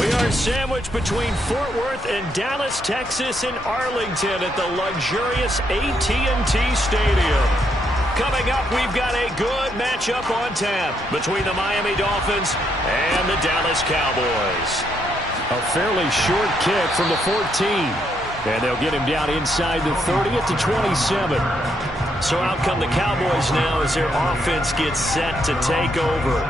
We are sandwiched between Fort Worth and Dallas, Texas, and Arlington at the luxurious AT&T Stadium. Coming up, we've got a good matchup on tap between the Miami Dolphins and the Dallas Cowboys. A fairly short kick from the 14. And they'll get him down inside the 30 at the 27. So out come the Cowboys now as their offense gets set to take over.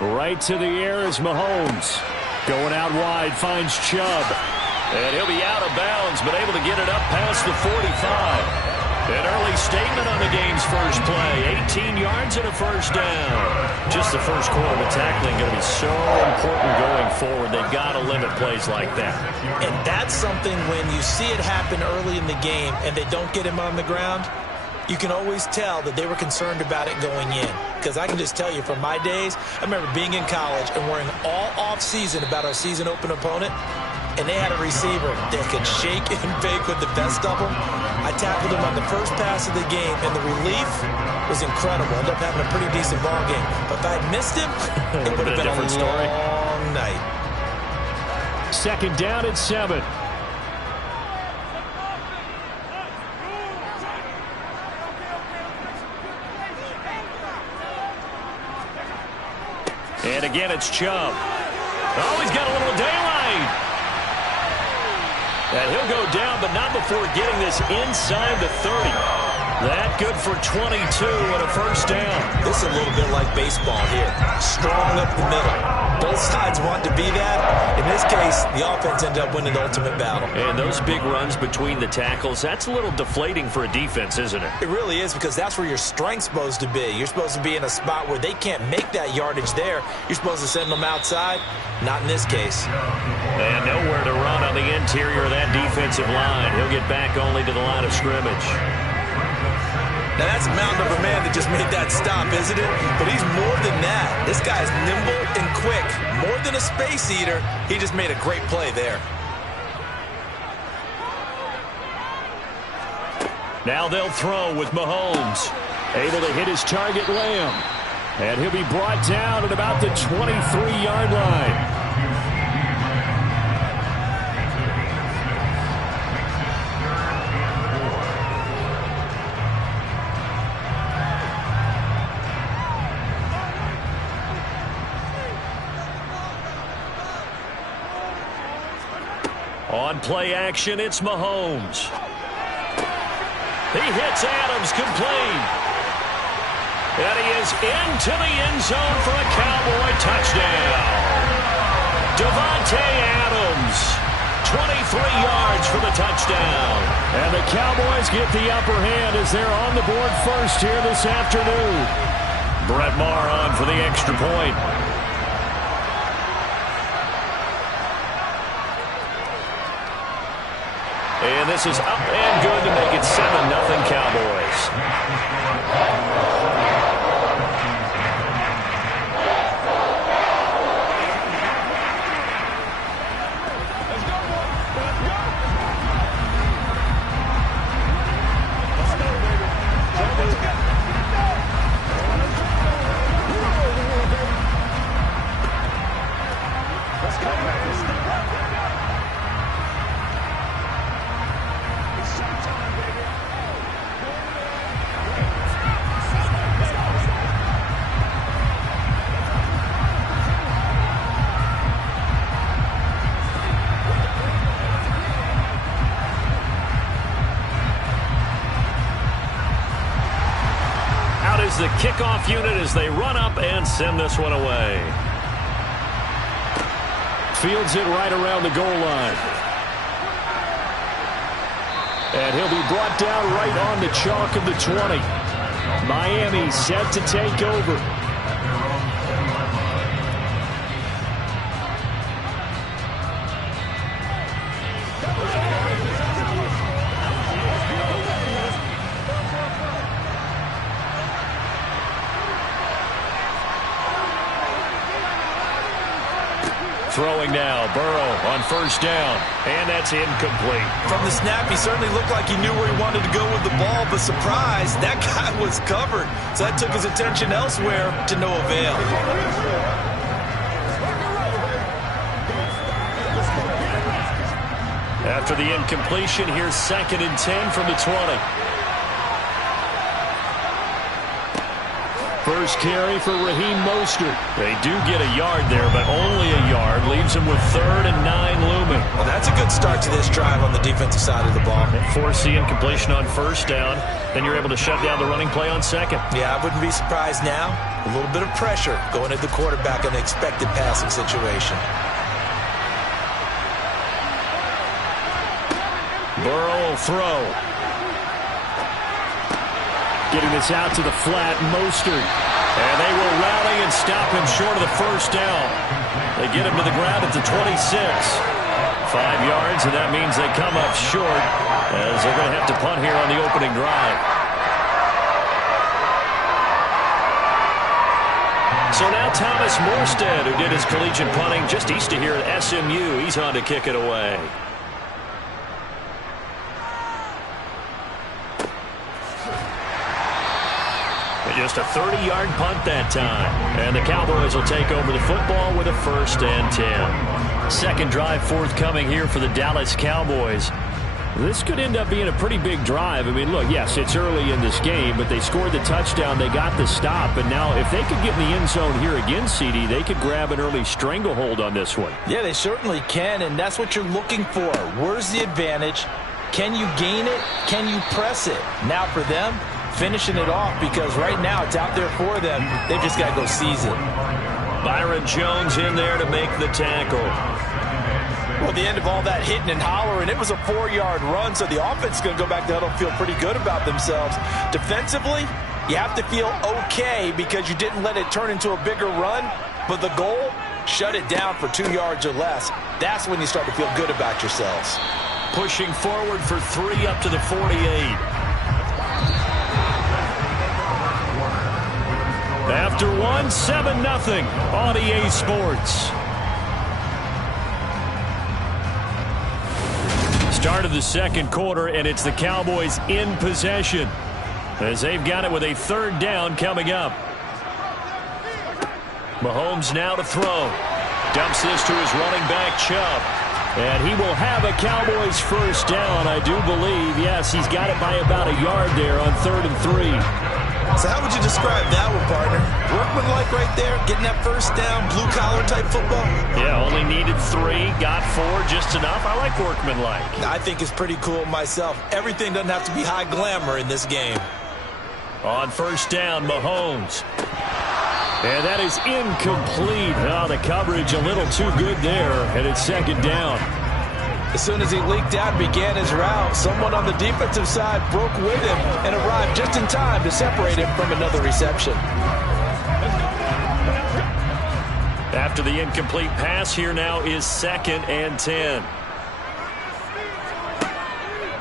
Right to the air is Mahomes. Going out wide, finds Chubb. And he'll be out of bounds, but able to get it up past the 45. An early statement on the game's first play. 18 yards and a first down. Just the first quarter of tackling going to be so important going forward. They've got to limit plays like that. And that's something when you see it happen early in the game and they don't get him on the ground, you can always tell that they were concerned about it going in. Because I can just tell you from my days, I remember being in college and worrying all off-season about our season open opponent, and they had a receiver that could shake and bake with the best of them. I tackled him on the first pass of the game, and the relief was incredible. Ended up having a pretty decent ball game. But if I had missed him, it would have been a long night. Second down at 7. And again, it's Chubb. Oh, he's got a little daylight. And he'll go down, but not before getting this inside the 30. That good for 22 and a first down. This is a little bit like baseball here. Strong up the middle. Both sides want to be that. In this case, the offense ended up winning the ultimate battle. And those big runs between the tackles, that's a little deflating for a defense, isn't it? It really is, because that's where your strength's supposed to be. You're supposed to be in a spot where they can't make that yardage there. You're supposed to send them outside. Not in this case. And nowhere to run on the interior of that defensive line. He'll get back only to the line of scrimmage. Now, that's a mountain of a man that just made that stop, isn't it? But he's more than that. This guy's nimble and quick. More than a space eater, he just made a great play there. Now they'll throw with Mahomes. Able to hit his target, Lamb. And he'll be brought down at about the 23-yard line. On play action, it's Mahomes. He hits Adams complete. And he is into the end zone for a Cowboy touchdown. Davante Adams, 23 yards for the touchdown. And the Cowboys get the upper hand as they're on the board first here this afternoon. Brett Maher on for the extra point. And this is up and good to make it 7-0 Cowboys. The kickoff unit as they run up and send this one away. Fields it right around the goal line. And he'll be brought down right on the chalk of the 20. Miami set to take over. Throwing now, Burrow on first down, and that's incomplete. From the snap, he certainly looked like he knew where he wanted to go with the ball, but surprise, that guy was covered. So that took his attention elsewhere to no avail. After the incompletion, here's 2nd and 10 from the 20. First carry for Raheem Mostert. They do get a yard there, but only a yard. Leaves him with 3rd and 9 looming. Well, that's a good start to this drive on the defensive side of the ball. Force the incompletion on first down. Then you're able to shut down the running play on second. Yeah, I wouldn't be surprised now. A little bit of pressure going at the quarterback in an expected passing situation. Burrow will throw. Getting this out to the flat, Mostert. And they will rally and stop him short of the first down. They get him to the ground at the 26. 5 yards, and that means they come up short as they're going to have to punt here on the opening drive. So now Thomas Morstead, who did his collegiate punting just east of here at SMU, he's on to kick it away. Just a 30-yard punt that time. And the Cowboys will take over the football with a 1st and 10. Second drive forthcoming here for the Dallas Cowboys. This could end up being a pretty big drive. I mean, look, yes, it's early in this game, but they scored the touchdown. They got the stop. And now if they could get in the end zone here again, CD, they could grab an early stranglehold on this one. Yeah, they certainly can, and that's what you're looking for. Where's the advantage? Can you gain it? Can you press it? Now for them, finishing it off, because right now it's out there for them. They've just got to go seize it. Byron Jones in there to make the tackle. Well, the end of all that hitting and hollering, it was a 4-yard run, so the offense is going to go back to huddle and feel pretty good about themselves. Defensively, you have to feel okay because you didn't let it turn into a bigger run, but the goal, shut it down for 2 yards or less. That's when you start to feel good about yourselves. Pushing forward for 3 up to the 48. After 1, 7-0 on EA Sports. Start of the second quarter, and it's the Cowboys in possession as they've got it with a 3rd down coming up. Mahomes now to throw. Dumps this to his running back, Chubb. And he will have a Cowboys 1st down, I do believe. Yes, he's got it by about a yard there on 3rd and 3. So how would you describe that one, partner? Workmanlike right there, getting that 1st down, blue-collar type football? Yeah, only needed 3, got 4, just enough. I like workmanlike. I think it's pretty cool myself. Everything doesn't have to be high glamour in this game. On 1st down, Mahomes. And that is incomplete. Oh, the coverage a little too good there, and it's 2nd down. As soon as he leaked out and began his route, someone on the defensive side broke with him and arrived just in time to separate him from another reception. After the incomplete pass, here now is 2nd and 10.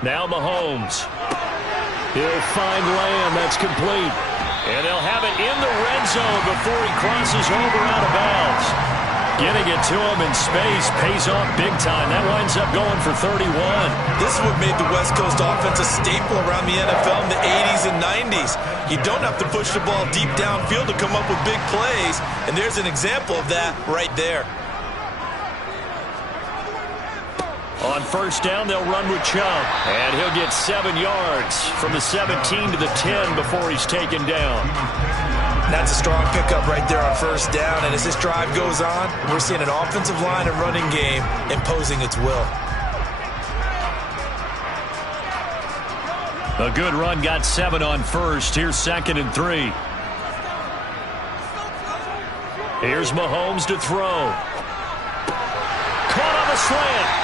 Now Mahomes. He'll find Lamb. That's complete. And they'll have it in the red zone before he crosses over out of bounds. Getting it to him in space pays off big time. That winds up going for 31. This is what made the West Coast offense a staple around the NFL in the 80s and 90s. You don't have to push the ball deep downfield to come up with big plays, and there's an example of that right there. On 1st down, they'll run with Chubb, and he'll get 7 yards from the 17 to the 10 before he's taken down. That's a strong pickup right there on 1st down, and as this drive goes on, we're seeing an offensive line and running game imposing its will. A good run, got 7 on 1st. Here's 2nd and 3. Here's Mahomes to throw. Caught on the slant.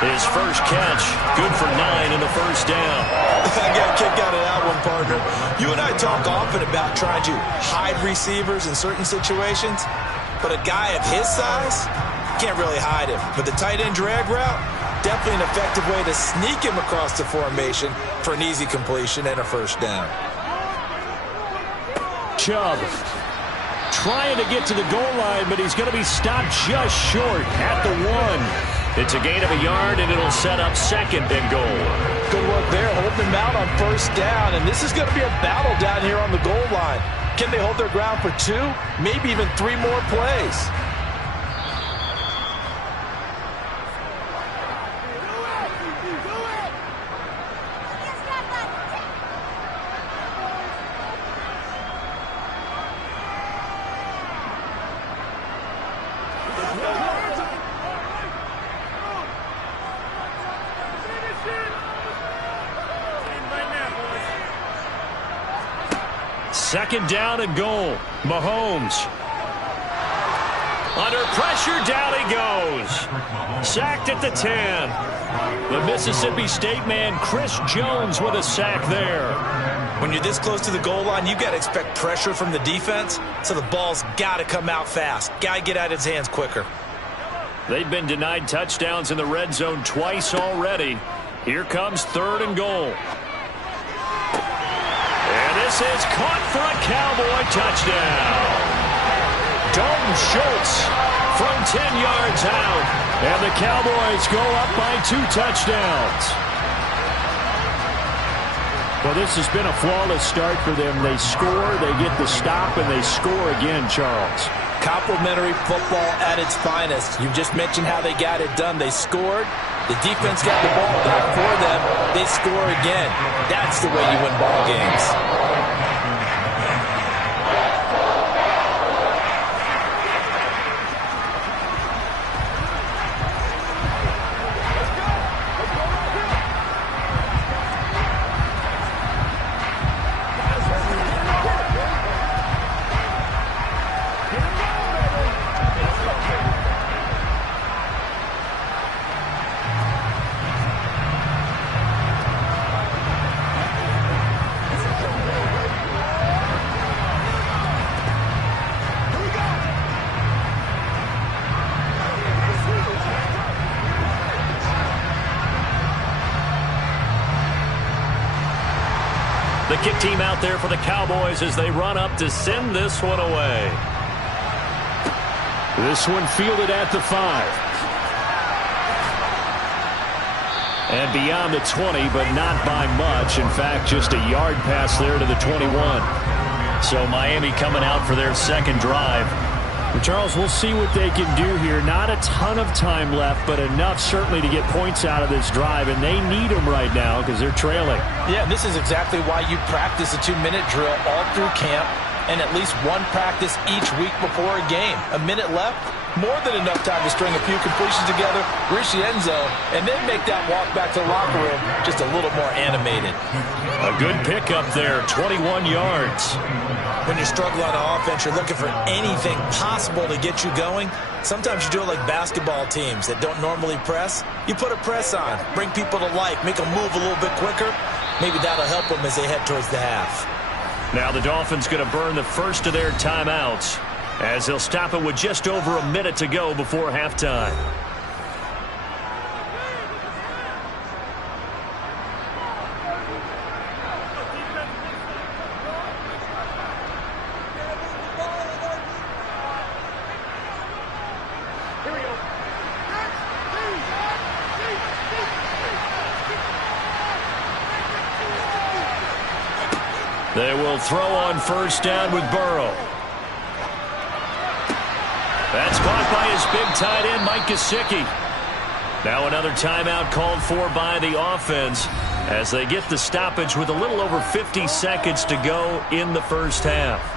His first catch, good for 9 and a 1st down. I got a kick out of that one, partner. You and I talk often about trying to hide receivers in certain situations, but a guy of his size can't really hide him. But the tight end drag route, definitely an effective way to sneak him across the formation for an easy completion and a 1st down. Chubb trying to get to the goal line, but he's going to be stopped just short at the 1. It's a gain of a yard, and it'll set up 2nd and goal. Good work there, holding them out on 1st down, and this is going to be a battle down here on the goal line. Can they hold their ground for 2, maybe even 3 more plays? Second down and goal. Mahomes. Under pressure, down he goes. Sacked at the 10. The Mississippi State man, Chris Jones, with a sack there. When you're this close to the goal line, you've got to expect pressure from the defense, so the ball's got to come out fast. Got to get out of his hands quicker. They've been denied touchdowns in the red zone twice already. Here comes 3rd and goal. And this is caught for a Cowboy touchdown. Dalton Schultz from 10 yards out. And the Cowboys go up by 2 touchdowns. Well, this has been a flawless start for them. They score, they get the stop, and they score again, Charles. Complimentary football at its finest. You just mentioned how they got it done. They scored. The defense got the ball back for them. They score again. That's the way you win ball games. The kick team out there for the Cowboys as they run up to send this one away. This one fielded at the 5. And beyond the 20, but not by much. In fact, just a yard pass there to the 21. So Miami coming out for their 2nd drive. Well, Charles, we'll see what they can do here. Not a ton of time left, but enough certainly to get points out of this drive, and they need them right now because they're trailing. Yeah, this is exactly why you practice a 2-minute drill all through camp and at least one practice each week before a game. A minute left, more than enough time to string a few completions together, reach the end zone, and then make that walk back to the locker room just a little more animated. A good pickup there, 21 yards. When you struggle on offense, you're looking for anything possible to get you going. Sometimes you do it like basketball teams that don't normally press. You put a press on, bring people to life, make them move a little bit quicker. Maybe that'll help them as they head towards the half. Now the Dolphins going to burn the first of their timeouts as they'll stop it with just over a minute to go before halftime. They will throw on first down with Burrow. That's caught by his big tight end, Mike Gesicki. Now another timeout called for by the offense as they get the stoppage with a little over 50 seconds to go in the first half.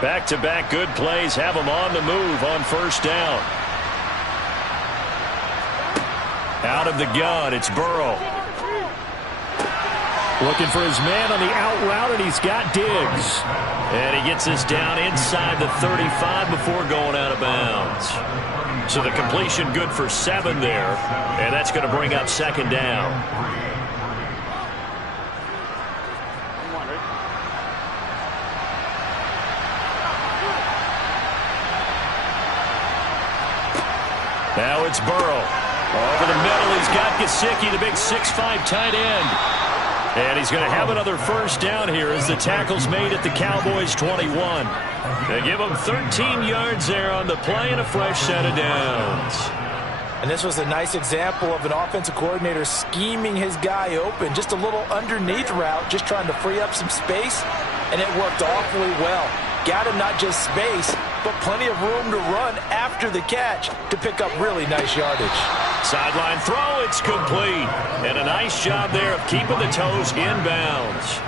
Back-to-back good plays have them on the move on first down. Out of the gun, it's Burrow. Looking for his man on the out route, and he's got Diggs. And he gets us down inside the 35 before going out of bounds. So the completion good for 7 there, and that's going to bring up second down. Now it's Burrow. Over the middle, he's got Gesicki, the big 6'5" tight end. And he's going to have another first down here as the tackle's made at the Cowboys' 21. They give him 13 yards there on the play and a fresh set of downs. And this was a nice example of an offensive coordinator scheming his guy open. Just a little underneath route, just trying to free up some space, and it worked awfully well. Got him not just space, but plenty of room to run after the catch to pick up really nice yardage. Sideline throw, it's complete. And a nice job there of keeping the toes inbounds.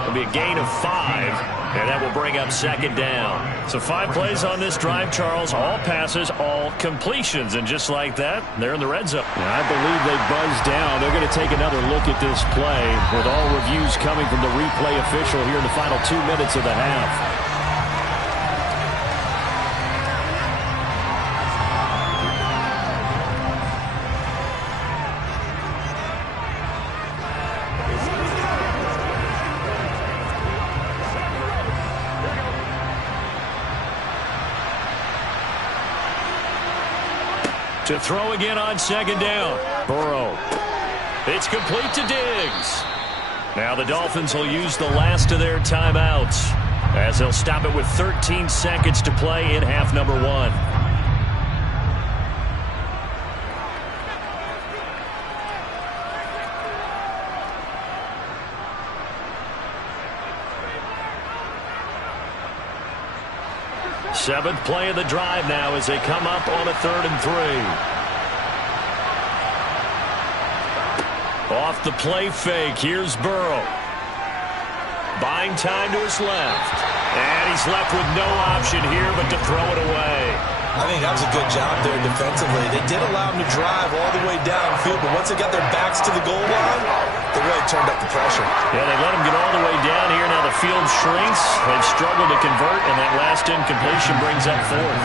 It'll be a gain of 5, and that will bring up second down. So 5 plays on this drive, Charles. All passes, all completions. And just like that, they're in the red zone. And I believe they buzzed down. They're going to take another look at this play with all reviews coming from the replay official here in the final 2 minutes of the half. To throw again on second down. Burrow. It's complete to Diggs. Now the Dolphins will use the last of their timeouts as they'll stop it with 13 seconds to play in half number 1. Seventh play of the drive now as they come up on a 3rd and 3. Off the play fake, here's Burrow. Buying time to his left. And he's left with no option here but to throw it away. I think that was a good job there defensively. They did allow them to drive all the way downfield, but once they got their backs to the goal line, they really turned up the pressure. Yeah, they let them get all the way down here. Now the field shrinks. They've struggled to convert, and that last incompletion brings up 4th.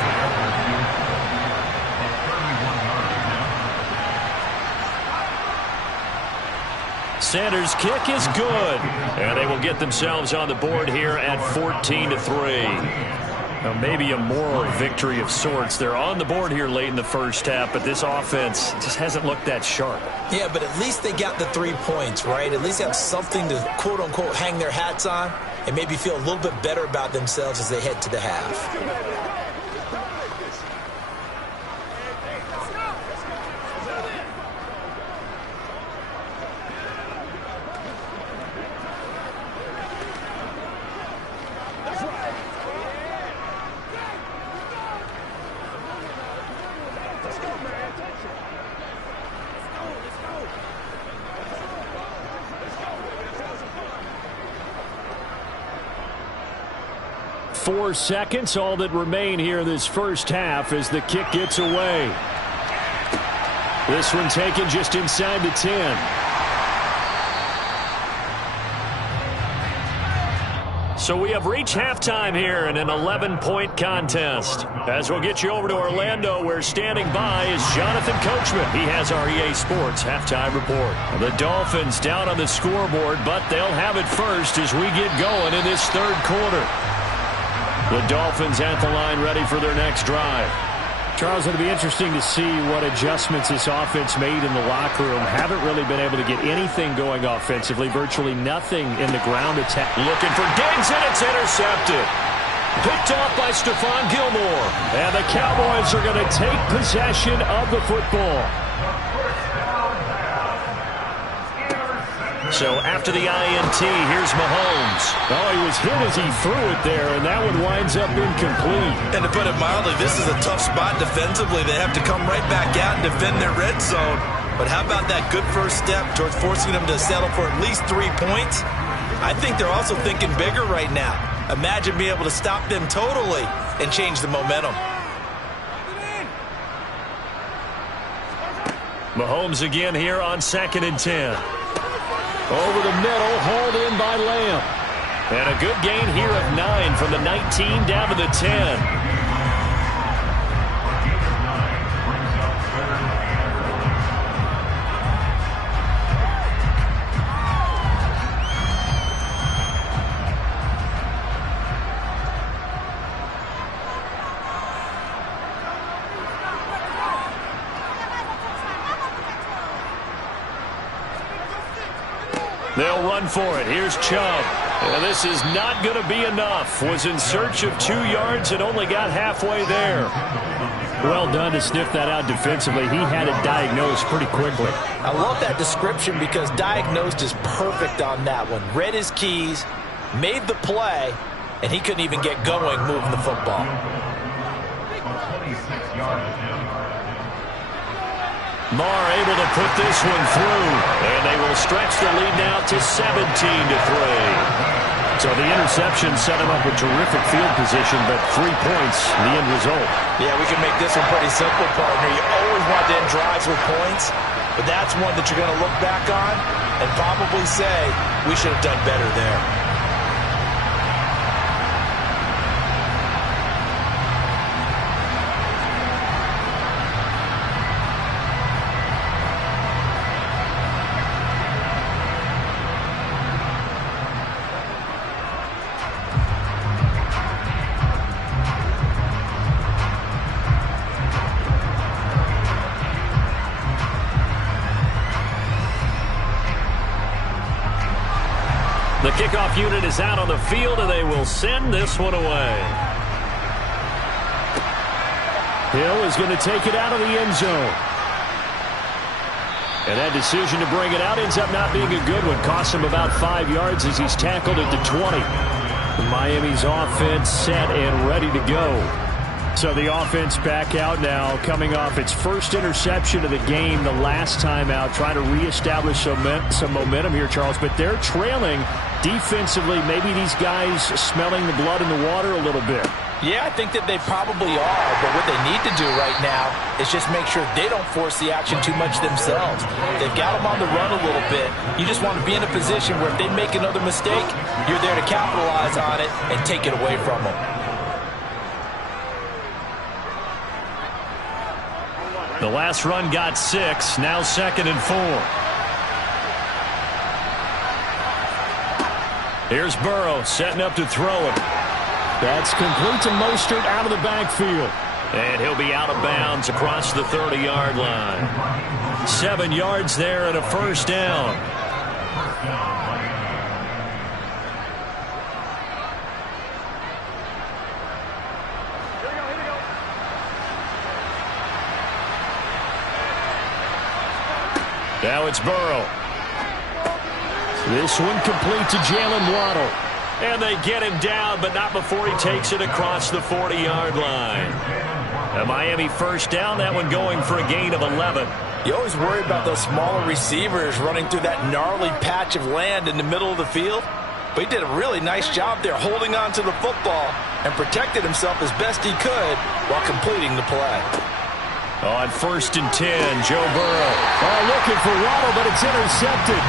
Sanders' kick is good. And they will get themselves on the board here at 14-3. Now maybe a moral victory of sorts. They're on the board here late in the first half, but this offense just hasn't looked that sharp. Yeah, but at least they got the 3 points, right? At least they have something to, quote-unquote, hang their hats on and maybe feel a little bit better about themselves as they head to the half. 4 seconds, all that remain here in this first half as the kick gets away. This one taken just inside the 10. So we have reached halftime here in an 11-point contest. As we'll get you over to Orlando, where standing by is Jonathan Coachman. He has our EA Sports halftime report. The Dolphins down on the scoreboard, but they'll have it first as we get going in this third quarter. The Dolphins at the line ready for their next drive. Charles, it'll be interesting to see what adjustments this offense made in the locker room. Haven't really been able to get anything going offensively. Virtually nothing in the ground attack. Looking for Diggs, and it's intercepted. Picked off by Stephon Gilmore. And the Cowboys are going to take possession of the football. So after the INT, here's Mahomes. Oh, he was hit as he threw it there, and that one winds up incomplete. And to put it mildly, this is a tough spot defensively. They have to come right back out and defend their red zone. But how about that good first step towards forcing them to settle for at least 3 points? I think they're also thinking bigger right now. Imagine being able to stop them totally and change the momentum. Mahomes again here on 2nd and 10. Over the middle, hauled in by Lamb. And a good gain here of 9 from the 19 down to the 10. They'll run for it. Here's Chubb. And this is not going to be enough. Was in search of 2 yards and only got halfway there. Well done to sniff that out defensively. He had it diagnosed pretty quickly. I love that description because diagnosed is perfect on that one. Read his keys, made the play, and he couldn't even get going moving the football. Marr able to put this one through, and they will stretch the lead now to 17-3. So the interception set him up with terrific field position, but 3 points, the end result. Yeah, we can make this one pretty simple, partner. You always want to end drives with points, but that's one that you're going to look back on and probably say, we should have done better there. The kickoff unit is out on the field, and they will send this one away. Hill is going to take it out of the end zone. And that decision to bring it out ends up not being a good one. Costs him about 5 yards as he's tackled at the 20. Miami's offense set and ready to go. So the offense back out now, coming off its first interception of the game the last time out, trying to reestablish some momentum here, Charles. But they're trailing defensively. Maybe these guys smelling the blood in the water a little bit. Yeah, I think that they probably are, but what they need to do right now is just make sure they don't force the action too much themselves. They've got them on the run a little bit. You just want to be in a position where if they make another mistake, you're there to capitalize on it and take it away from them. The last run got 6, now 2nd and 4. Here's Burrow setting up to throw it. That's complete to Mostert out of the backfield. And he'll be out of bounds across the 30-yard line. 7 yards there and a first down. Now it's Burrow. This one complete to Jalen Waddle. And they get him down, but not before he takes it across the 40-yard line. A Miami first down, that one going for a gain of 11. You always worry about those smaller receivers running through that gnarly patch of land in the middle of the field. But he did a really nice job there holding on to the football and protected himself as best he could while completing the play. On 1st and 10, Joe Burrow. Oh, looking for Waddle, but it's intercepted.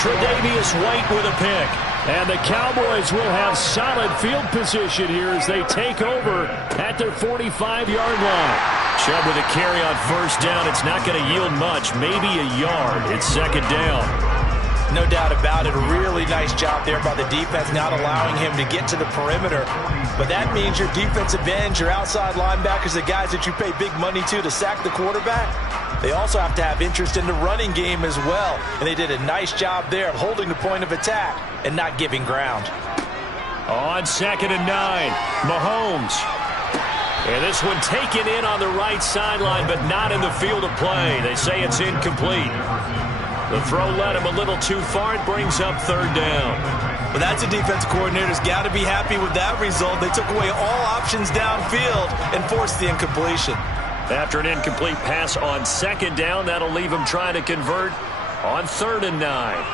Tre'Davious White with a pick. And the Cowboys will have solid field position here as they take over at their 45-yard line. Chubb with a carry on first down. It's not going to yield much, maybe a yard. It's 2nd down. No doubt about it. A really nice job there by the defense, not allowing him to get to the perimeter. But that means your defensive ends, your outside linebackers, the guys that you pay big money to sack the quarterback, they also have to have interest in the running game as well. And they did a nice job there of holding the point of attack and not giving ground. On 2nd and 9, Mahomes. And this one taken in on the right sideline, but not in the field of play. They say it's incomplete. The throw led him a little too far. It brings up 3rd down. Well, that's a defense coordinator's got to be happy with that result. They took away all options downfield and forced the incompletion. After an incomplete pass on 2nd down, that'll leave him trying to convert on 3rd and 9.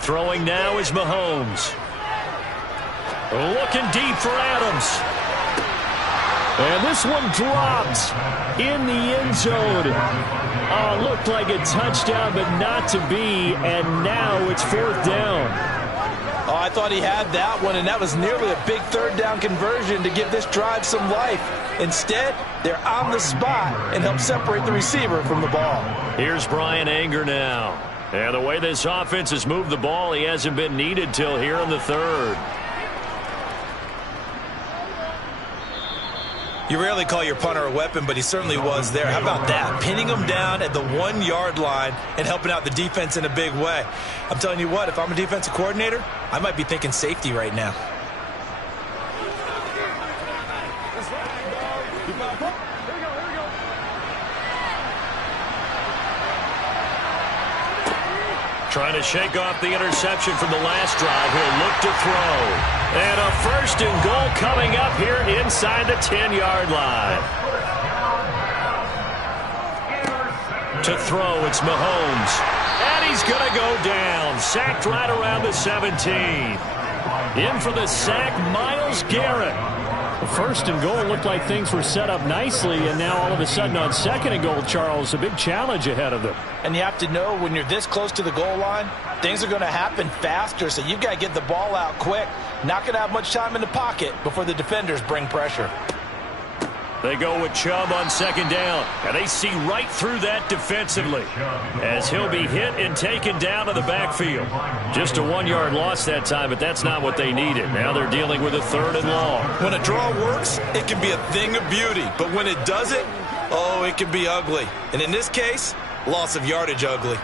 Throwing now is Mahomes. Looking deep for Adams. And this one dropped in the end zone. Oh, looked like a touchdown, but not to be. And now it's 4th down. Oh, I thought he had that one, and that was nearly a big 3rd down conversion to give this drive some life. Instead, they're on the spot and help separate the receiver from the ball. Here's Brian Anger now. And the way this offense has moved the ball, he hasn't been needed till here in the 3rd. You rarely call your punter a weapon, but he certainly was there. How about that? Pinning him down at the 1-yard line and helping out the defense in a big way. I'm telling you what, if I'm a defensive coordinator, I might be thinking safety right now. Trying to shake off the interception from the last drive. He'll look to throw. And a 1st and goal coming up here inside the 10-yard line. To throw, it's Mahomes. And he's going to go down. Sacked right around the 17. In for the sack, Myles Garrett. The 1st and goal looked like things were set up nicely, and now all of a sudden on 2nd and goal, Charles, a big challenge ahead of them. And you have to know when you're this close to the goal line, things are going to happen faster, so you've got to get the ball out quick. Not going to have much time in the pocket before the defenders bring pressure. They go with Chubb on 2nd down, and they see right through that defensively as he'll be hit and taken down to the backfield. Just a 1-yard loss that time, but that's not what they needed. Now they're dealing with a 3rd and long. When a draw works, it can be a thing of beauty, but when it doesn't, oh, it can be ugly. And in this case, loss of yardage ugly.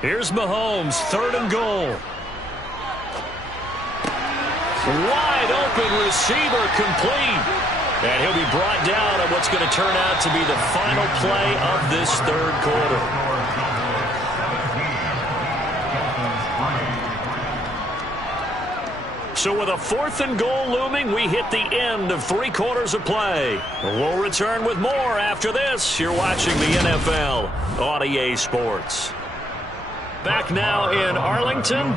Here's Mahomes, 3rd and goal. Wide open receiver complete. And he'll be brought down on what's going to turn out to be the final play of this 3rd quarter. So with a 4th and goal looming, we hit the end of 3 quarters of play. We'll return with more after this. You're watching the NFL on EA Sports. Back now in Arlington.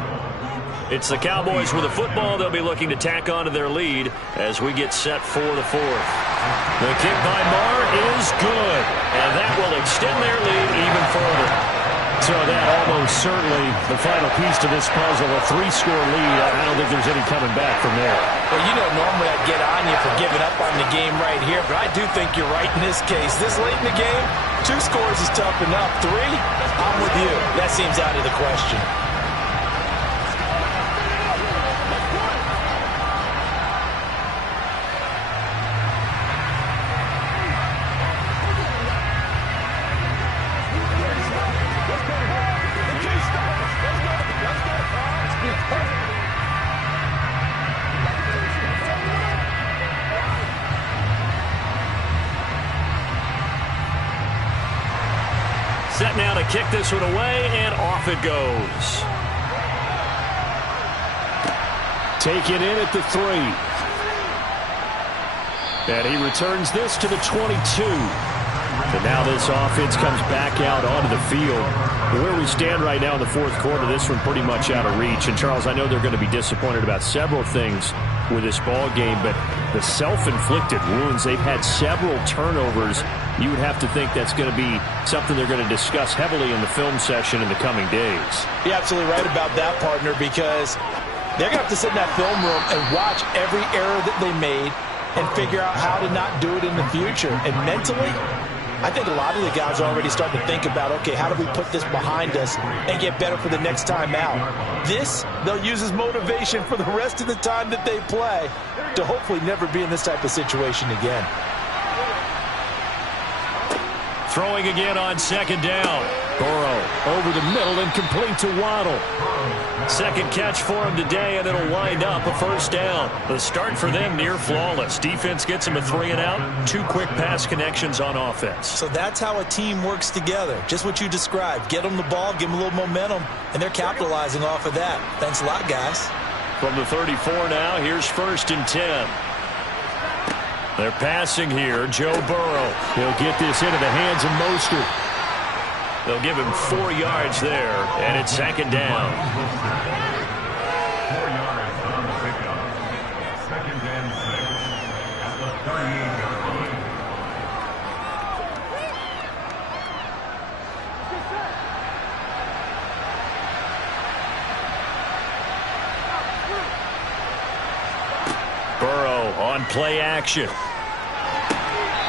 It's the Cowboys with the football. They'll be looking to tack on to their lead as we get set for the 4th. The kick by Marr is good, and that will extend their lead even further. So that almost certainly the final piece to this puzzle, a 3-score lead. I don't think there's any coming back from there. Well, you know, normally I'd get on you for giving up on the game right here, but I do think you're right in this case. This late in the game, 2 scores is tough enough. 3, I'm with you. That seems out of the question. Set now to kick this one away, and off it goes. Taken in at the 3. And he returns this to the 22. And now this offense comes back out onto the field. Where we stand right now in the 4th quarter, this one pretty much out of reach. And, Charles, I know they're going to be disappointed about several things with this ball game, but the self-inflicted wounds, they've had several turnovers. You would have to think that's going to be something they're going to discuss heavily in the film session in the coming days. You're absolutely right about that, partner, because they're going to have to sit in that film room and watch every error that they made and figure out how to not do it in the future. And mentally, I think a lot of the guys are already starting to think about, okay, how do we put this behind us and get better for the next time out? This, they'll use as motivation for the rest of the time that they play to hopefully never be in this type of situation again. Throwing again on 2nd down. Burrow over the middle and complete to Waddle. 2nd catch for him today, and it'll wind up a 1st down. The start for them near flawless. Defense gets them a 3 and out. 2 quick pass connections on offense. So that's how a team works together. Just what you described. Get them the ball, give them a little momentum, and they're capitalizing off of that. Thanks a lot, guys. From the 34 now, here's 1st and 10. They're passing here. Joe Burrow. He'll get this into the hands of Mostert. They'll give him 4 yards there, and it's 2nd down. 4 yards on the pickup. 2nd and 6 at the 38-yard line. Burrow on play action.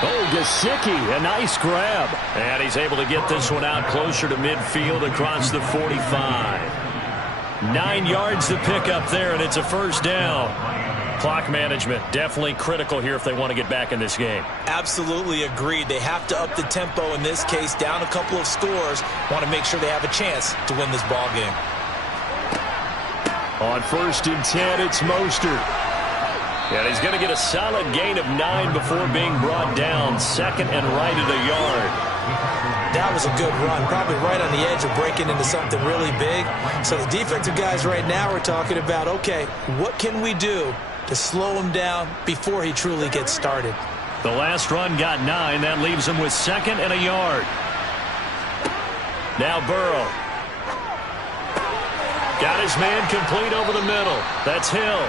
Oh, Gesicki, a nice grab. And he's able to get this one out closer to midfield across the 45. 9 yards to pick up there, and it's a 1st down. Clock management, definitely critical here if they want to get back in this game. Absolutely agreed. They have to up the tempo in this case, down a couple of scores. Want to make sure they have a chance to win this ball game. On 1st and 10, it's Mostert. And he's going to get a solid gain of 9 before being brought down. 2nd and right at a yard. That was a good run, probably right on the edge of breaking into something really big. So the defensive guys right now are talking about, okay, what can we do to slow him down before he truly gets started? The last run got 9. That leaves him with 2nd and a yard. Now Burrow. Got his man complete over the middle. That's Hill.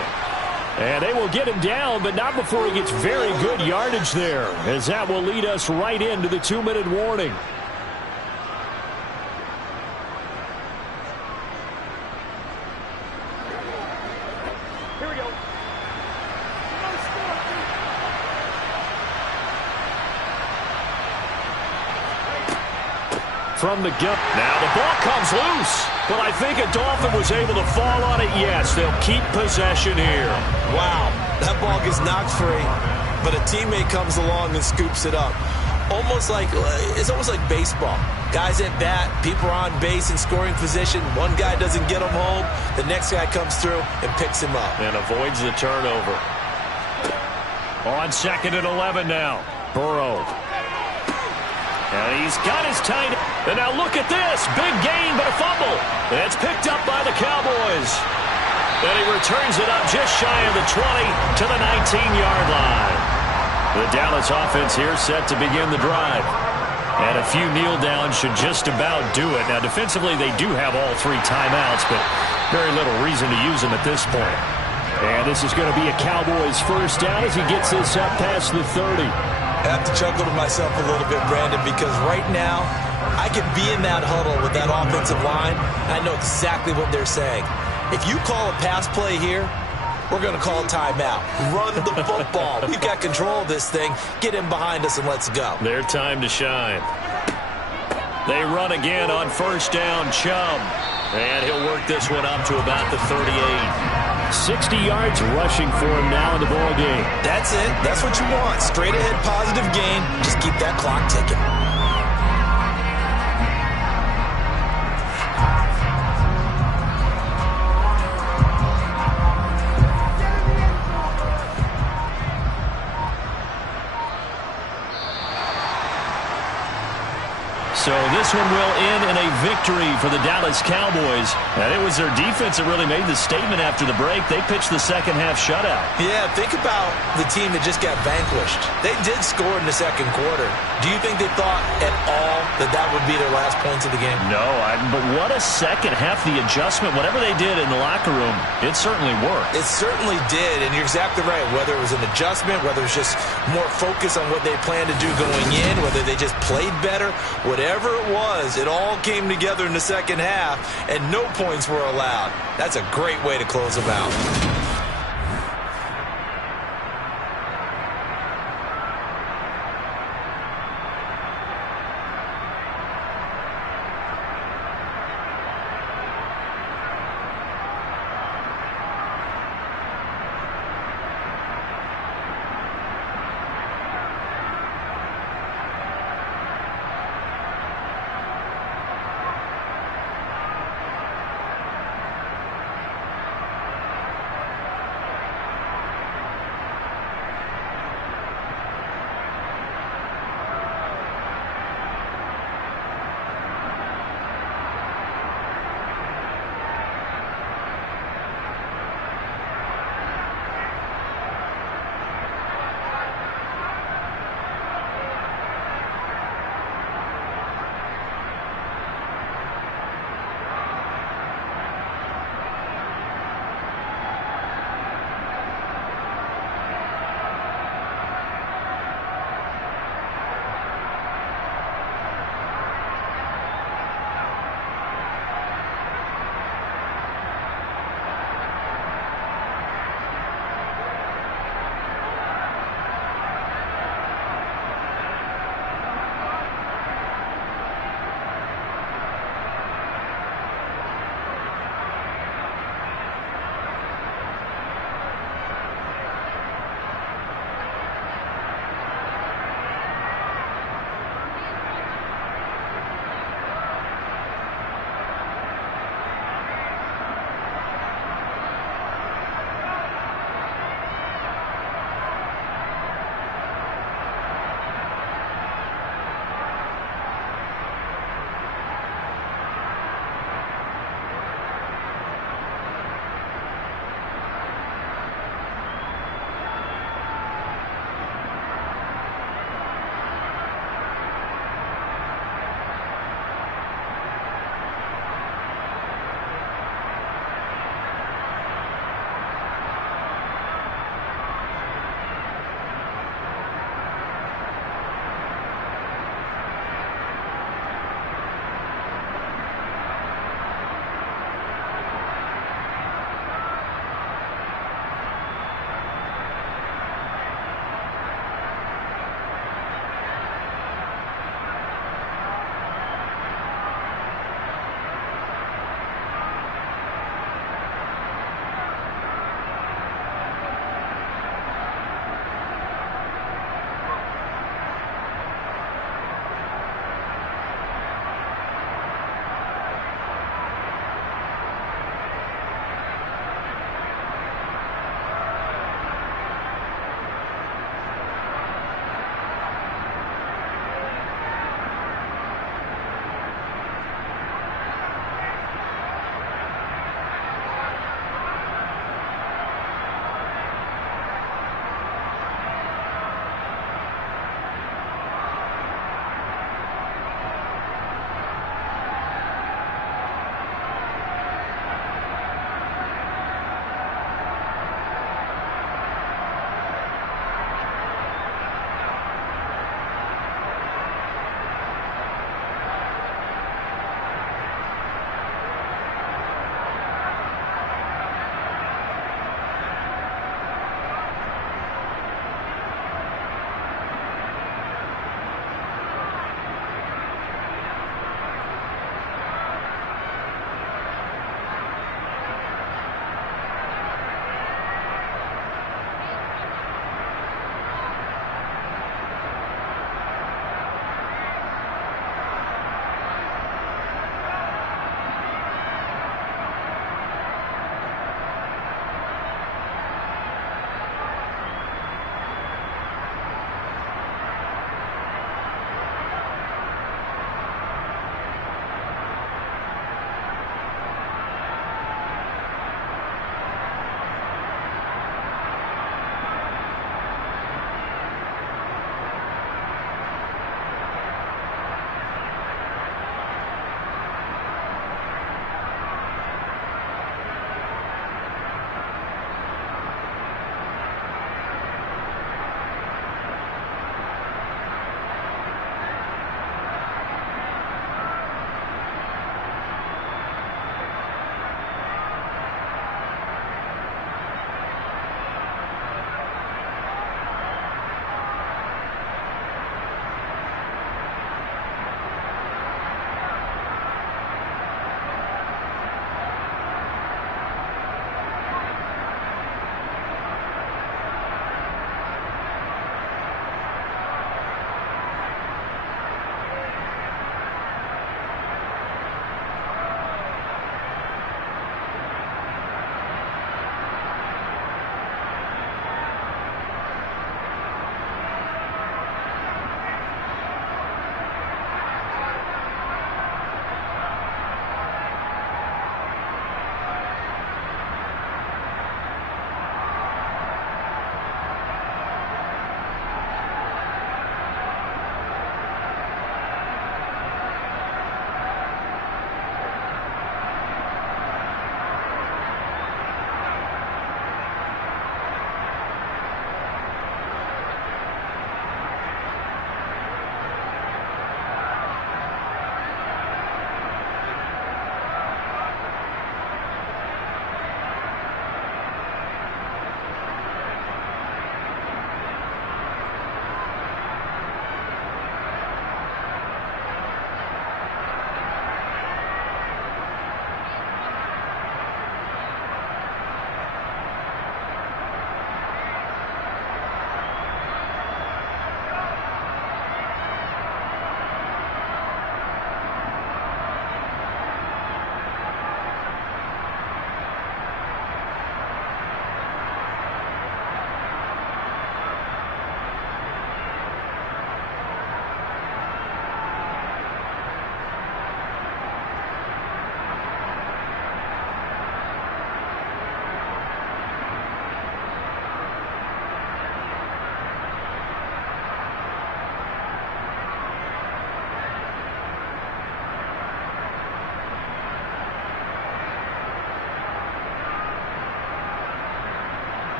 And they will get him down, but not before he gets very good yardage there, as that will lead us right into the 2-minute warning. Here we go. From the gun. Now the ball comes loose. But I think a Dolphin was able to fall on it. Yes, they'll keep possession here. Wow, that ball gets knocked free, but a teammate comes along and scoops it up. It's almost like baseball. Guys at bat, people are on base in scoring position. One guy doesn't get him home. The next guy comes through and picks him up. And avoids the turnover. On 2nd and 11 now. Burrow. And he's got his tight end. And now look at this. Big gain, but a fumble. And it's picked up by the Cowboys. And he returns it up just shy of the 20 to the 19-yard line. The Dallas offense here set to begin the drive. And a few kneel downs should just about do it. Now, defensively, they do have all 3 timeouts, but very little reason to use them at this point. And this is going to be a Cowboys first down as he gets this up past the 30. I have to chuckle to myself a little bit, Brandon, because right now I could be in that huddle with that offensive line, and I know exactly what they're saying. If you call a pass play here, we're going to call a timeout. Run the football. We've got control of this thing. Get in behind us and let's go. Their time to shine. They run again on 1st down. Chubb. And he'll work this one up to about the 38. 60 yards rushing for him now in the ball game. That's it. That's what you want. Straight ahead positive gain. Just keep that clock ticking. So this one will end in a victory for the Dallas Cowboys. And it was their defense that really made the statement after the break. They pitched the second-half shutout. Yeah, think about the team that just got vanquished. They did score in the second quarter. Do you think they thought at all that that would be their last points of the game? No, but what a second half. The adjustment, whatever they did in the locker room, it certainly worked. It certainly did, and you're exactly right. Whether it was an adjustment, whether it was just more focus on what they planned to do going in, whether they just played better, whatever it was, it all came together in the second half, and no points were allowed. That's a great way to close them out.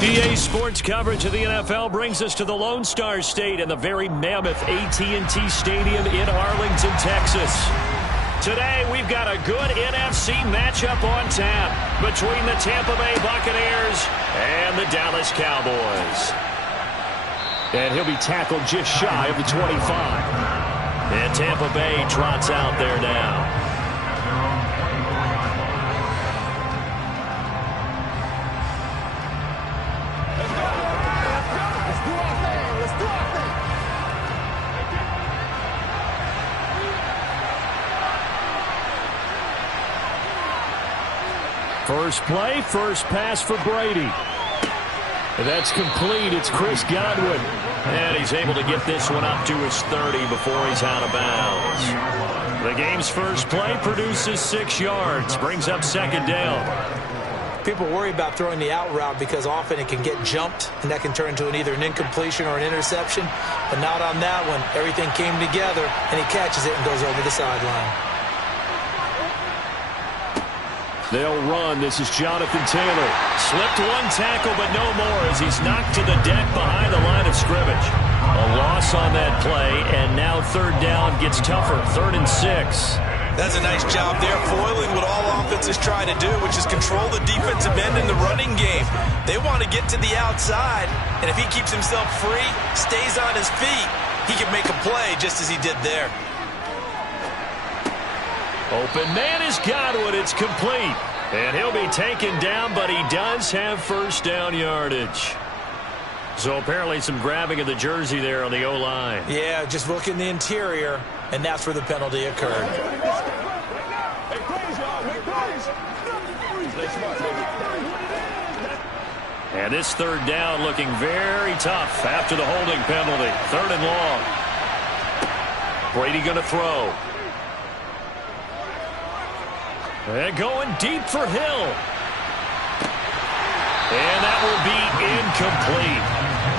EA Sports coverage of the NFL brings us to the Lone Star State and the very mammoth AT&T Stadium in Arlington, Texas. Today, we've got a good NFC matchup on tap between the Tampa Bay Buccaneers and the Dallas Cowboys. And he'll be tackled just shy of the 25. And Tampa Bay trots out there now. First play, first pass for Brady. That's complete. It's Chris Godwin. And he's able to get this one up to his 30 before he's out of bounds. The game's first play produces 6 yards. Brings up second down. People worry about throwing the out route because often it can get jumped, and that can turn into either an incompletion or an interception. But not on that one. Everything came together, and he catches it and goes over the sideline. They'll run. This is Jonathan Taylor. Slipped one tackle, but no more as he's knocked to the deck behind the line of scrimmage. A loss on that play, and now third down gets tougher. 3rd and 6. That's a nice job there, foiling what all offenses try to do, which is control the defensive end in the running game. They want to get to the outside, and if he keeps himself free, stays on his feet, he can make a play just as he did there. Open man is Godwin. It's complete. And he'll be taken down, but he does have first down yardage. So apparently some grabbing of the jersey there on the O-line. Yeah, just look in the interior, and that's where the penalty occurred. And this third down looking very tough after the holding penalty. 3rd and long. Brady going to throw. And going deep for Hill. And that will be incomplete.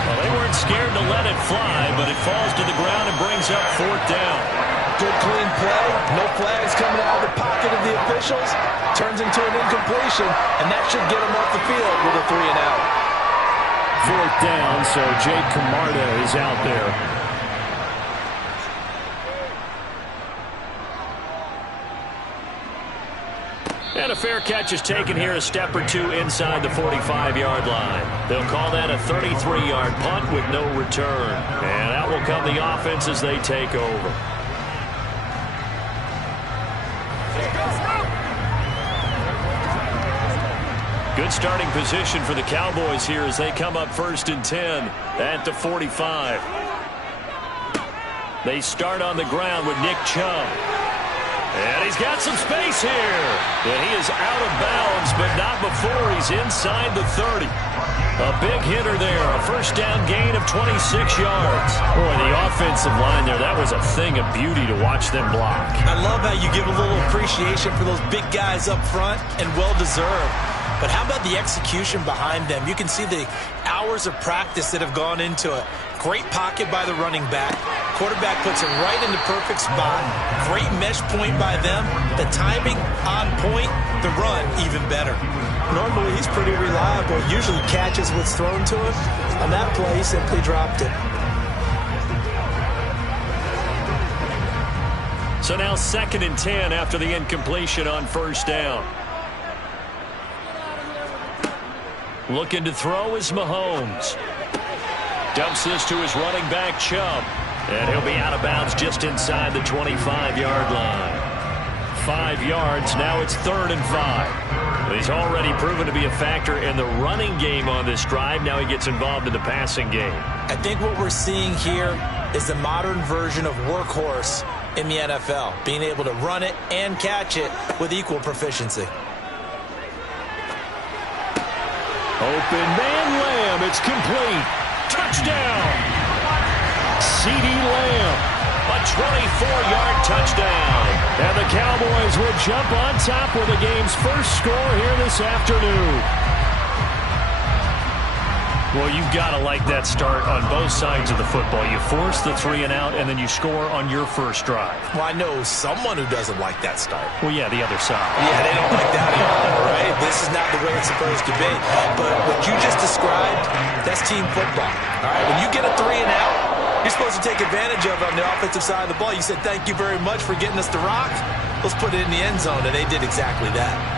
Well, they weren't scared to let it fly, but it falls to the ground and brings up 4th down. Good clean play. No flags coming out of the pocket of the officials. Turns into an incompletion, and that should get him off the field with a 3 and out. 4th down, so Jake Camarda is out there. And a fair catch is taken here a step or two inside the 45-yard line. They'll call that a 33-yard punt with no return. And that will come the offense as they take over. Good starting position for the Cowboys here as they come up 1st and 10 at the 45. They start on the ground with Nick Chubb. And he's got some space here. And he is out of bounds, but not before he's inside the 30. A big hitter there. A first down gain of 26 yards. Boy, the offensive line there, that was a thing of beauty to watch them block. I love how you give a little appreciation for those big guys up front, and well-deserved. But how about the execution behind them? You can see the hours of practice that have gone into it. Great pocket by the running back. Quarterback puts it right in the perfect spot. Great mesh point by them. The timing on point. The run even better. Normally he's pretty reliable. Usually catches what's thrown to him. On that play, he simply dropped it. So now 2nd and 10 after the incompletion on first down. Looking to throw is Mahomes. Dumps this to his running back, Chubb. And he'll be out of bounds just inside the 25-yard line. 5 yards, now it's 3rd and 5. He's already proven to be a factor in the running game on this drive. Now he gets involved in the passing game. I think what we're seeing here is the modern version of workhorse in the NFL. Being able to run it and catch it with equal proficiency. Open man Lamb, it's complete. Touchdown! CeeDee Lamb, a 24-yard touchdown. And the Cowboys will jump on top with the game's first score here this afternoon. Well, you've got to like that start on both sides of the football. You force the 3 and out, and then you score on your first drive. Well, I know someone who doesn't like that start. Well, yeah, the other side. Yeah, they don't like that at all, right? This is not the way it's supposed to be. But what you just described, that's team football. All right, when you get a 3 and out, you're supposed to take advantage of it on the offensive side of the ball. You said, thank you very much for getting us the rock. Let's put it in the end zone, and they did exactly that.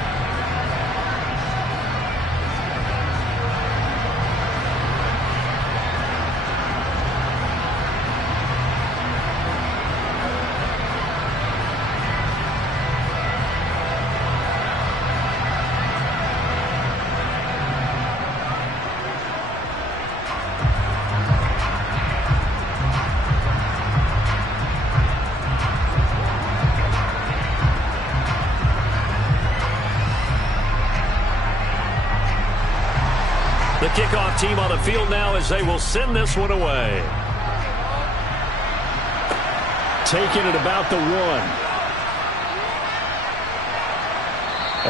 The kickoff team on the field now as they will send this one away. Taking it about the 1.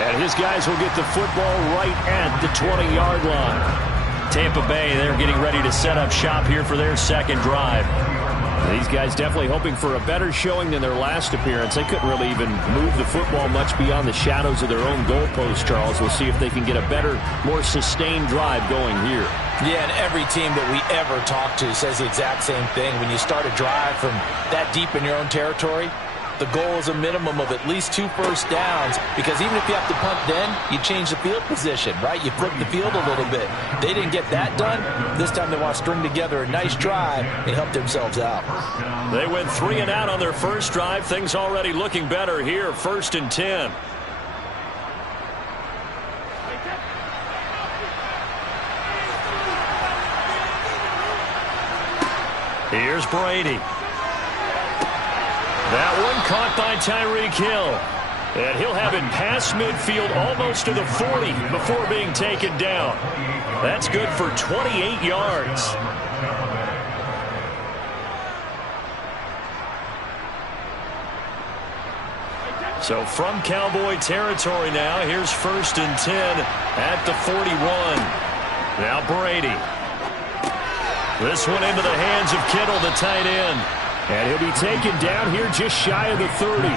And his guys will get the football right at the 20-yard line. Tampa Bay, they're getting ready to set up shop here for their second drive. These guys definitely hoping for a better showing than their last appearance. They couldn't really even move the football much beyond the shadows of their own goalpost, Charles. We'll see if they can get a better, more sustained drive going here. Yeah, and every team that we ever talk to says the exact same thing. When you start a drive from that deep in your own territory, the goal is a minimum of at least 2 first downs, because even if you have to punt then, you change the field position, right? You flip the field a little bit. They didn't get that done. This time they want to string together a nice drive and help themselves out. They went 3 and out on their first drive. Things already looking better here. 1st and 10. Here's Brady. That one caught by Tyreek Hill. And he'll have it past midfield almost to the 40 before being taken down. That's good for 28 yards. So from Cowboy territory now, here's 1st and 10 at the 41. Now Brady. This one into the hands of Kittle, the tight end. And he'll be taken down here just shy of the 30.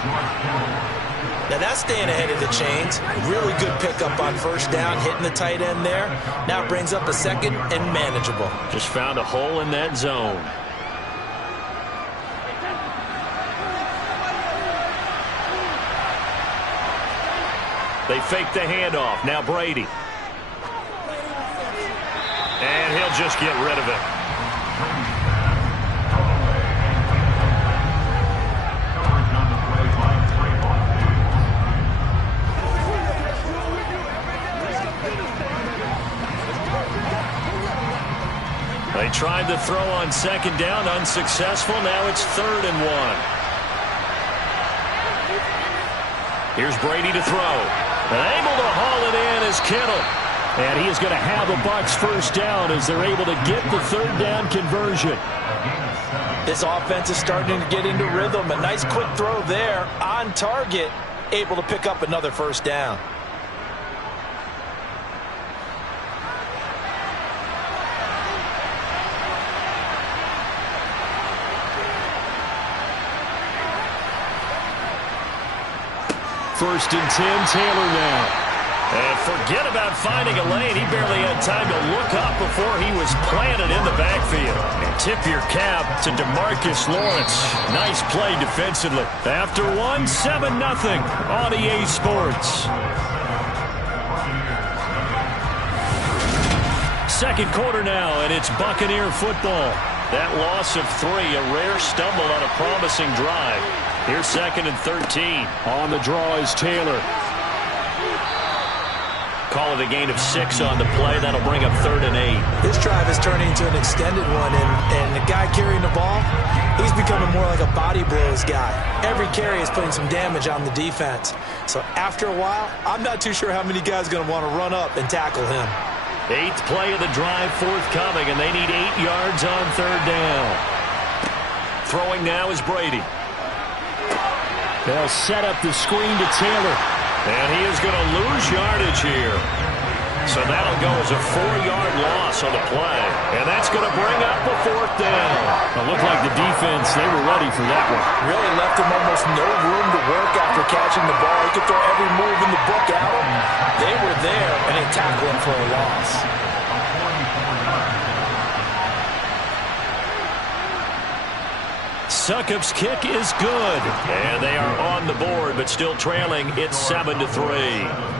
Now that's staying ahead of the chains. Really good pickup on first down, hitting the tight end there. Now it brings up a 2nd and manageable. Just found a hole in that zone. They fake the handoff. Now Brady. And he'll just get rid of it. They tried to throw on 2nd down, unsuccessful. Now it's 3rd and 1. Here's Brady to throw. And able to haul it in is Kittle. And he is going to have a Bucs first down as they're able to get the 3rd down conversion. This offense is starting to get into rhythm. A nice quick throw there on target, able to pick up another first down. First and 10, Taylor now. And forget about finding a lane. He barely had time to look up before he was planted in the backfield. And tip your cap to DeMarcus Lawrence. Nice play defensively. After 1, 7-0 on EA Sports. Second quarter now, and it's Buccaneer football. That loss of 3, a rare stumble on a promising drive. Here's 2nd and 13. On the draw is Taylor. Call it a gain of 6 on the play. That'll bring up 3rd and 8. This drive is turning into an extended one, and the guy carrying the ball, he's becoming more like a body blows guy. Every carry is putting some damage on the defense. So after a while, I'm not too sure how many guys are going to want to run up and tackle him. 8th play of the drive forthcoming, and they need 8 yards on 3rd down. Throwing now is Brady. They'll set up the screen to Taylor. And he is going to lose yardage here. So that'll go as a 4-yard loss on the play. And that's going to bring up a 4th down. It looked like the defense, they were ready for that one. Really left him almost no room to work after catching the ball. He could throw every move in the book at him. They were there, and they tackled him for a loss. Succop's kick is good. And they are on the board, but still trailing. It's 7-3.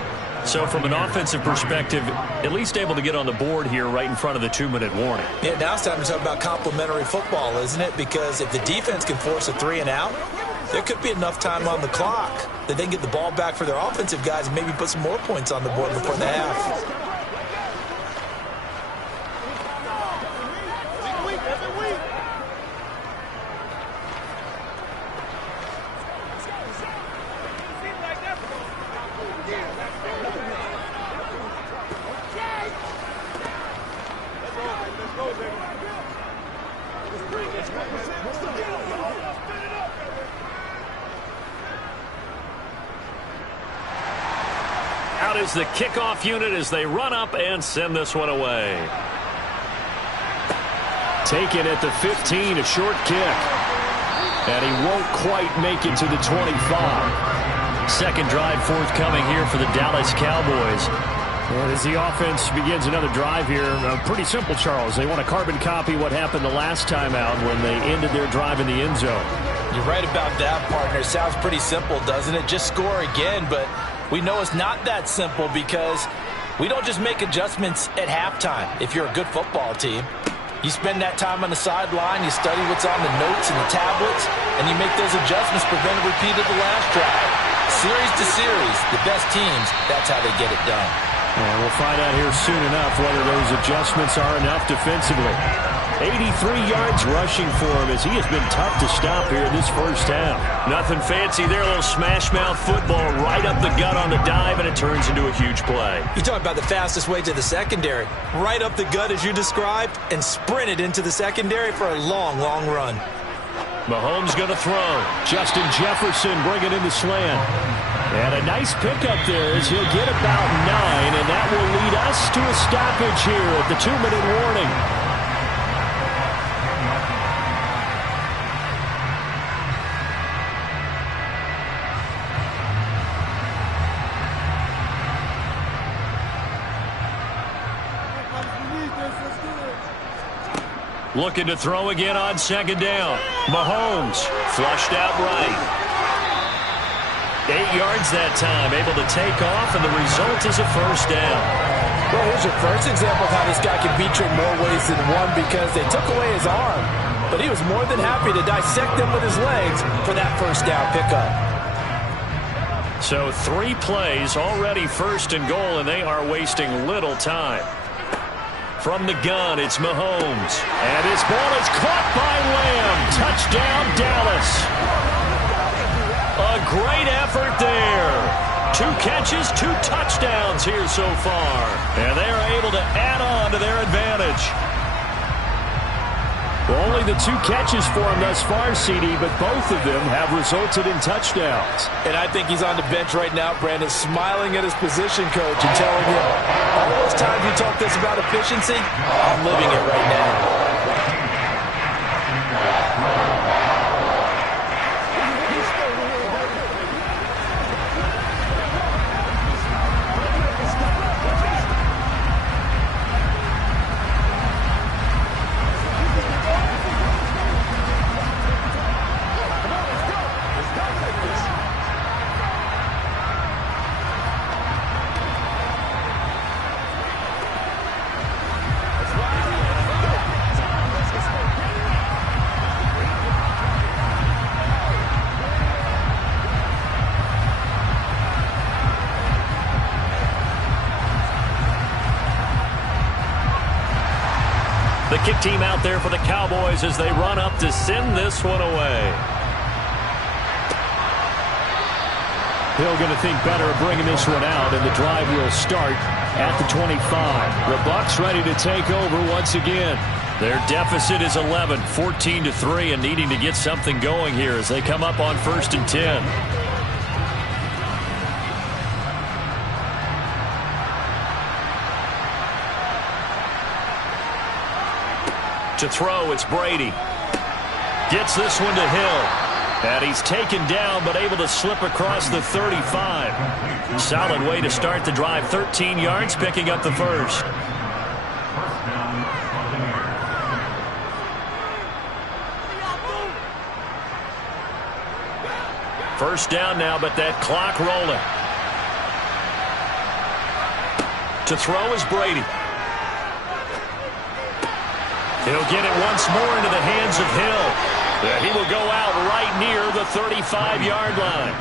So from an offensive perspective, at least able to get on the board here right in front of the 2-minute warning. Yeah, now it's time to talk about complementary football, isn't it? Because if the defense can force a 3 and out, there could be enough time on the clock that they can get the ball back for their offensive guys and maybe put some more points on the board before the half. Out is the kickoff unit as they run up and send this one away. Taken at the 15, a short kick. And he won't quite make it to the 25. Second drive forthcoming here for the Dallas Cowboys. And as the offense begins another drive here, pretty simple, Charles. They want to carbon copy what happened the last time out when they ended their drive in the end zone. You're right about that, partner. Sounds pretty simple, doesn't it? Just score again, but we know it's not that simple because we don't just make adjustments at halftime. If you're a good football team, you spend that time on the sideline, you study what's on the notes and the tablets, and you make those adjustments, prevent a repeat of the last drive. Series to series, the best teams, that's how they get it done. And we'll find out here soon enough whether those adjustments are enough defensively. 83 yards rushing for him as he has been tough to stop here in this first half. Nothing fancy there, a little smash-mouth football right up the gut on the dive, and it turns into a huge play. You talk about the fastest way to the secondary. Right up the gut as you described and sprinted into the secondary for a long, long run. Mahomes going to throw. Justin Jefferson bringing in the slant. And a nice pickup there as he'll get about 9, and that will lead us to a stoppage here at the 2-minute warning. Looking to throw again on second down. Mahomes flushed out right. 8 yards that time, able to take off, and the result is a first down. Well, here's your first example of how this guy can beat you in more ways than one because they took away his arm. But he was more than happy to dissect them with his legs for that first down pickup. So 3 plays, already first and goal, and they are wasting little time. From the gun, it's Mahomes. And his ball is caught by Lamb. Touchdown, Dallas. A great effort there. 2 catches, 2 touchdowns here so far. And they are able to add on to their advantage. Well, only the 2 catches for him thus far, CD, but both of them have resulted in touchdowns. And I think he's on the bench right now, Brandon, smiling at his position coach and telling him, all those times you talked to us about efficiency, I'm living it right now. The kick team out there for the Cowboys as they run up to send this one away. Hill going to think better of bringing this one out, and the drive will start at the 25. The Bucs ready to take over once again. Their deficit is 11, 14-3, and needing to get something going here as they come up on 1st and 10. To throw, it's Brady. Gets this one to Hill. And he's taken down, but able to slip across the 35. Solid way to start the drive. 13 yards, picking up the first. First down now, but that clock rolling. To throw is Brady. He'll get it once more into the hands of Hill. He will go out right near the 35-yard line.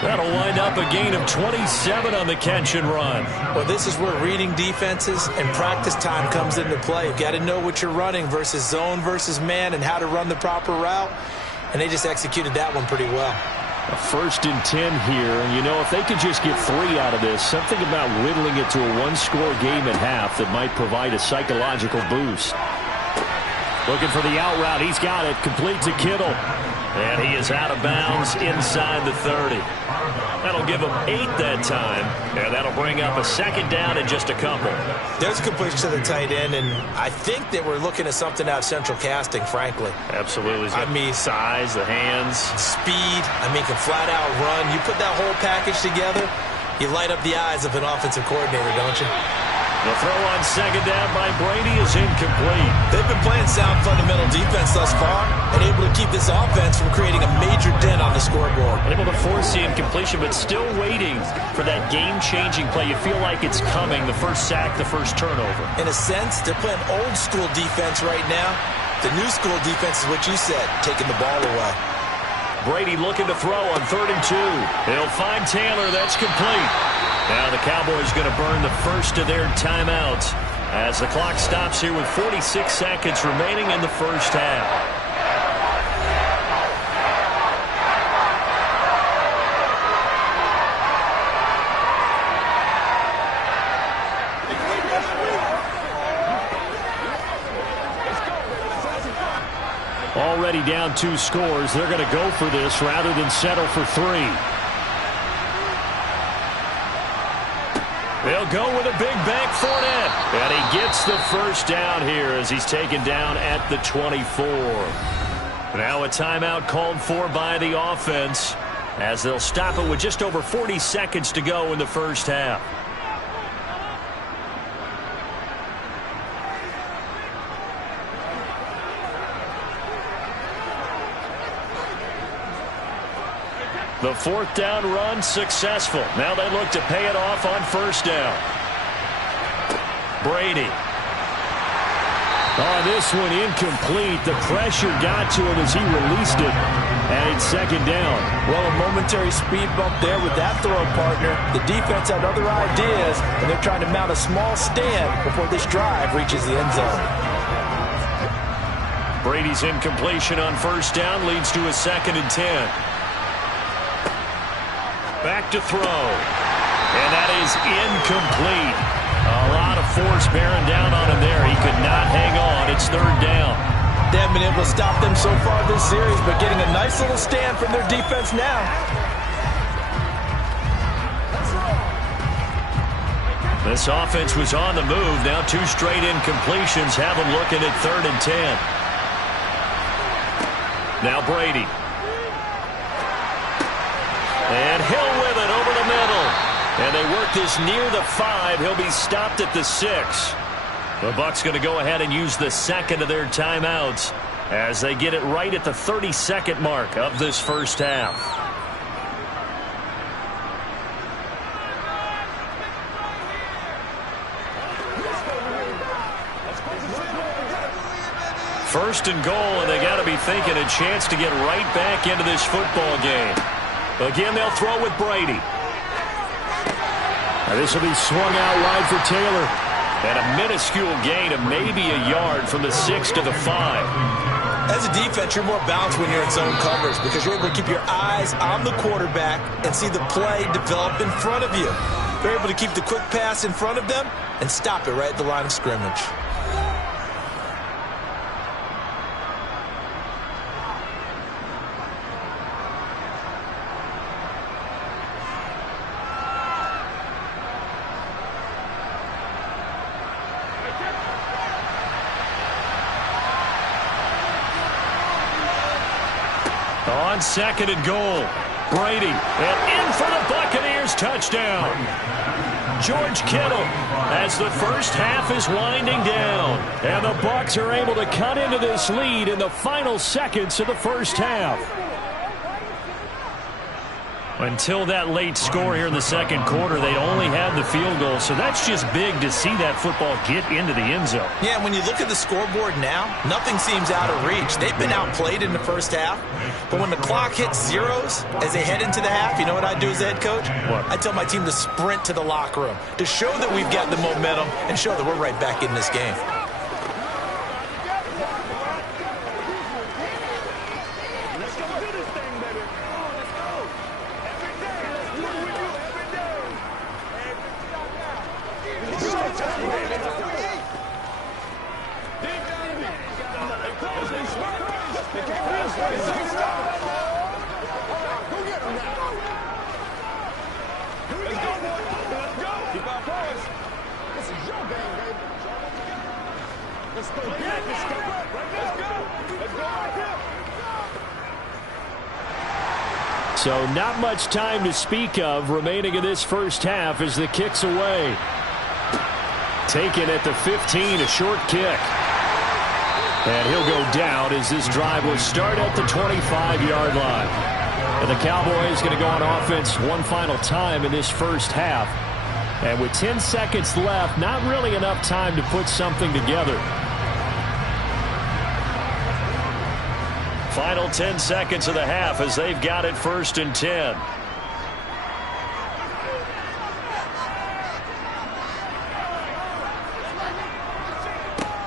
That'll wind up a gain of 27 on the catch and run. Well, this is where reading defenses and practice time comes into play. You've got to know what you're running versus zone versus man and how to run the proper route. And they just executed that one pretty well. A 1st and 10 here. And, you know, if they could just get 3 out of this, something about whittling it to a one-score game at half that might provide a psychological boost. Looking for the out route. He's got it. Complete to Kittle. And he is out of bounds inside the 30. That'll give him 8 that time. And that'll bring up a 2nd down and just a couple. There's a completion to the tight end, and I think that we're looking at something out of central casting, frankly. Absolutely. I mean, size, the hands. Speed. I mean, can flat out run. You put that whole package together, you light up the eyes of an offensive coordinator, don't you? The throw on 2nd down by Brady is incomplete. They've been playing sound fundamental defense thus far and able to keep this offense from creating a major dent on the scoreboard. Able to force the incompletion, but still waiting for that game-changing play. You feel like it's coming, the first sack, the first turnover. In a sense, they're playing old-school defense right now. The new-school defense is what you said, taking the ball away. Brady looking to throw on 3rd and 2. He'll find Taylor. That's complete. Now the Cowboys going to burn the first of their timeouts as the clock stops here with 46 seconds remaining in the first half. Already down 2 scores. They're going to go for this rather than settle for 3. They'll go with a big bank Fournette. And he gets the first down here as he's taken down at the 24. Now a timeout called for by the offense as they'll stop it with just over 40 seconds to go in the first half. The 4th down run successful. Now they look to pay it off on 1st down. Brady. On this one, incomplete. The pressure got to him as he released it. And it's 2nd down. Well, a momentary speed bump there with that throw, partner. The defense had other ideas, and they're trying to mount a small stand before this drive reaches the end zone. Brady's incompletion on 1st down leads to a 2nd and 10. Back to throw. And that is incomplete. A lot of force bearing down on him there. He could not hang on. It's 3rd down. They haven't been able to stop them so far this series, but getting a nice little stand from their defense now. This offense was on the move. Now 2 straight incompletions have them looking at 3rd and 10. Now Brady. And Hill with it over the middle. And they work this near the 5. He'll be stopped at the 6. The Bucs going to go ahead and use the 2nd of their timeouts as they get it right at the 32nd mark of this first half. First and goal, and they got to be thinking a chance to get right back into this football game. Again, they'll throw with Brady. Now this will be swung out wide for Taylor. And a minuscule gain of maybe a yard from the 6 to the 5. As a defense, you're more balanced when you're in zone coverage because you're able to keep your eyes on the quarterback and see the play develop in front of you. They're able to keep the quick pass in front of them and stop it right at the line of scrimmage. on 2nd and goal. Brady, and in for the Buccaneers touchdown. George Kittle as the first half is winding down. And the Bucs are able to cut into this lead in the final seconds of the first half. Until that late score here in the second quarter, they only had the field goal. So that's just big to see that football get into the end zone. Yeah, when you look at the scoreboard now, nothing seems out of reach. They've been outplayed in the first half. But when the clock hits zeros as they head into the half, you know what I do as the head coach? What? I tell my team to sprint to the locker room to show that we've got the momentum and show that we're right back in this game. So not much time to speak of remaining in this first half as the kick's away. Taken at the 15, a short kick. And he'll go down as this drive will start at the 25-yard line. And the Cowboys going to go on offense one final time in this first half. And with 10 seconds left, not really enough time to put something together. Final 10 seconds of the half as they've got it 1st and 10.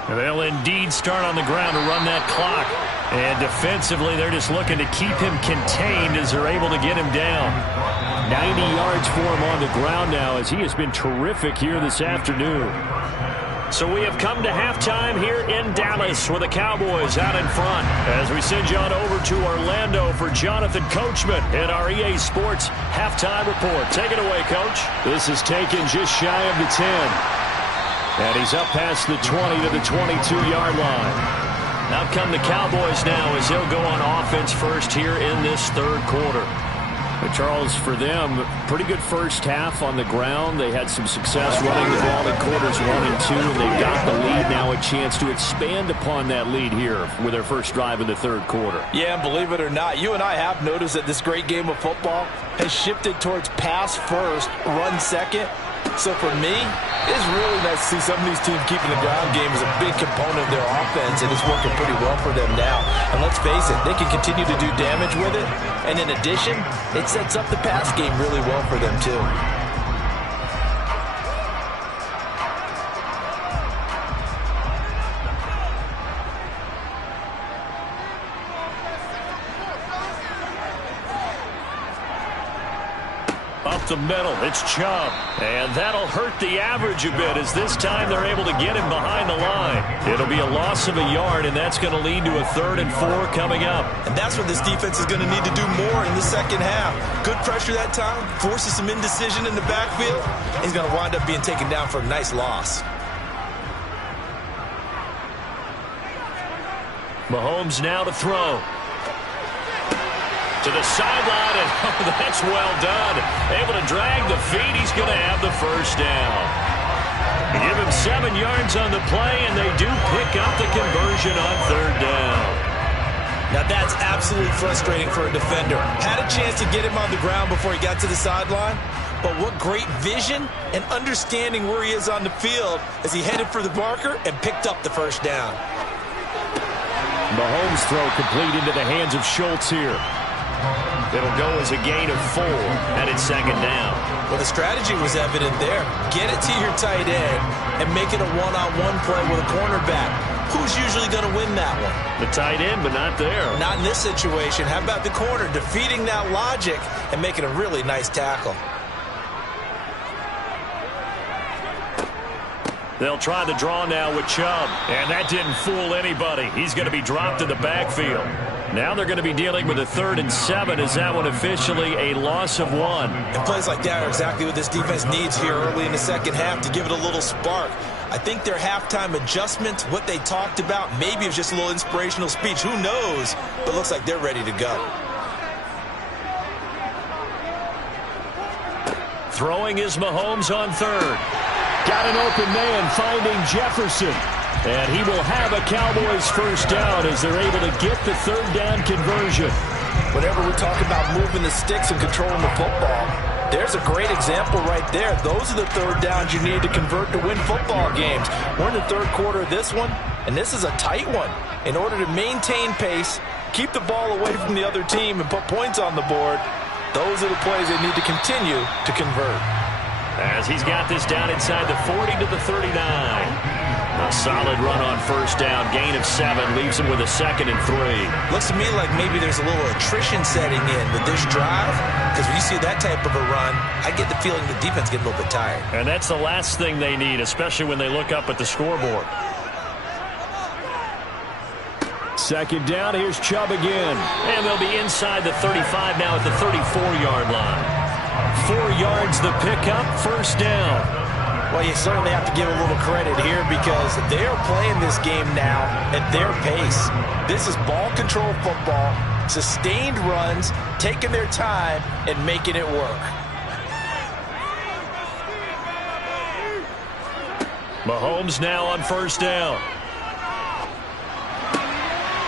And they'll indeed start on the ground to run that clock. And defensively, they're just looking to keep him contained as they're able to get him down. 90 yards for him on the ground now as he has been terrific here this afternoon. So we have come to halftime here in Dallas with the Cowboys out in front as we send you on over to Orlando for Jonathan Coachman in our EA Sports halftime report. Take it away, Coach. This is taken just shy of the 10. And he's up past the 20 to the 22-yard line. Out come the Cowboys now as they'll go on offense first here in this third quarter. But Charles, for them, pretty good first half on the ground. They had some success running the ball in quarters 1 and 2, and they've got the lead now, a chance to expand upon that lead here with their first drive in the third quarter. Yeah, and believe it or not, you and I have noticed that this great game of football has shifted towards pass first, run second. So for me, it's really nice to see some of these teams keeping the ground game as a big component of their offense, and it's working pretty well for them now. And let's face it, they can continue to do damage with it. And in addition, it sets up the pass game really well for them too. Up the middle, it's Chubb. And that'll hurt the average a bit as this time they're able to get him behind the line. It'll be a loss of a yard, and that's going to lead to a 3rd and 4 coming up. And that's what this defense is going to need to do more in the second half. Good pressure that time, forces some indecision in the backfield. He's going to wind up being taken down for a nice loss. Mahomes now to throw. To the sideline, and oh, that's well done. Able to drag the feet. He's going to have the first down. Give him 7 yards on the play, and they do pick up the conversion on 3rd down. Now that's absolutely frustrating for a defender. Had a chance to get him on the ground before he got to the sideline, but what great vision and understanding where he is on the field as he headed for the marker and picked up the first down. Mahomes' throw complete into the hands of Schultz here. It'll go as a gain of 4, and it's 2nd down. Well, the strategy was evident there. Get it to your tight end and make it a one-on-one play with a cornerback. Who's usually going to win that one? The tight end, but not there. Not in this situation. How about the corner defeating that logic and making a really nice tackle? They'll try the draw now with Chubb, and that didn't fool anybody. He's going to be dropped in the backfield. Now they're going to be dealing with a 3rd and 7. Is that one officially a loss of 1? And plays like that are exactly what this defense needs here early in the second half to give it a little spark. I think their halftime adjustments, what they talked about, maybe it was just a little inspirational speech. Who knows? But it looks like they're ready to go. Throwing is Mahomes on third. Got an open man finding Jefferson. And he will have a Cowboys first down as they're able to get the third down conversion. Whenever we talk about moving the sticks and controlling the football, there's a great example right there. Those are the third downs you need to convert to win football games. We're in the third quarter of this one, and this is a tight one. In order to maintain pace, keep the ball away from the other team, and put points on the board, those are the plays they need to continue to convert. As he's got this down inside the 40 to the 39. A solid run on first down. Gain of 7 leaves him with a 2nd and 3. Looks to me like maybe there's a little attrition setting in with this drive, because when you see that type of a run, I get the feeling the defense gets a little bit tired. And that's the last thing they need, especially when they look up at the scoreboard. Second down, here's Chubb again. And they'll be inside the 35 now at the 34-yard line. 4 yards the pickup, first down. Well, you certainly have to give a little credit here because they are playing this game now at their pace. This is ball control football, sustained runs, taking their time and making it work. Mahomes now on first down.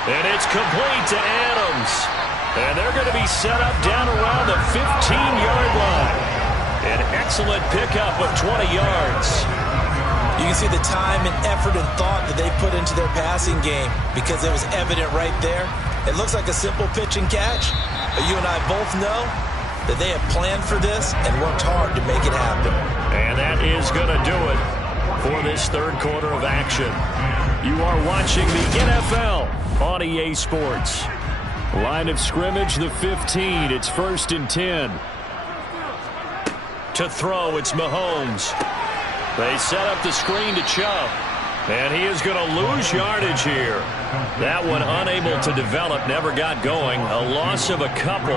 And it's complete to Adams. And they're going to be set up down around the 15-yard line. An excellent pickup of 20 yards. You can see the time and effort and thought that they put into their passing game because it was evident right there. It looks like a simple pitch and catch, but you and I both know that they have planned for this and worked hard to make it happen. And that is going to do it for this third quarter of action. You are watching the NFL on EA Sports. Line of scrimmage, the 15. It's 1st and 10. To throw, it's Mahomes. They set up the screen to Chubb. And he is going to lose yardage here. That one unable to develop, never got going. A loss of a couple,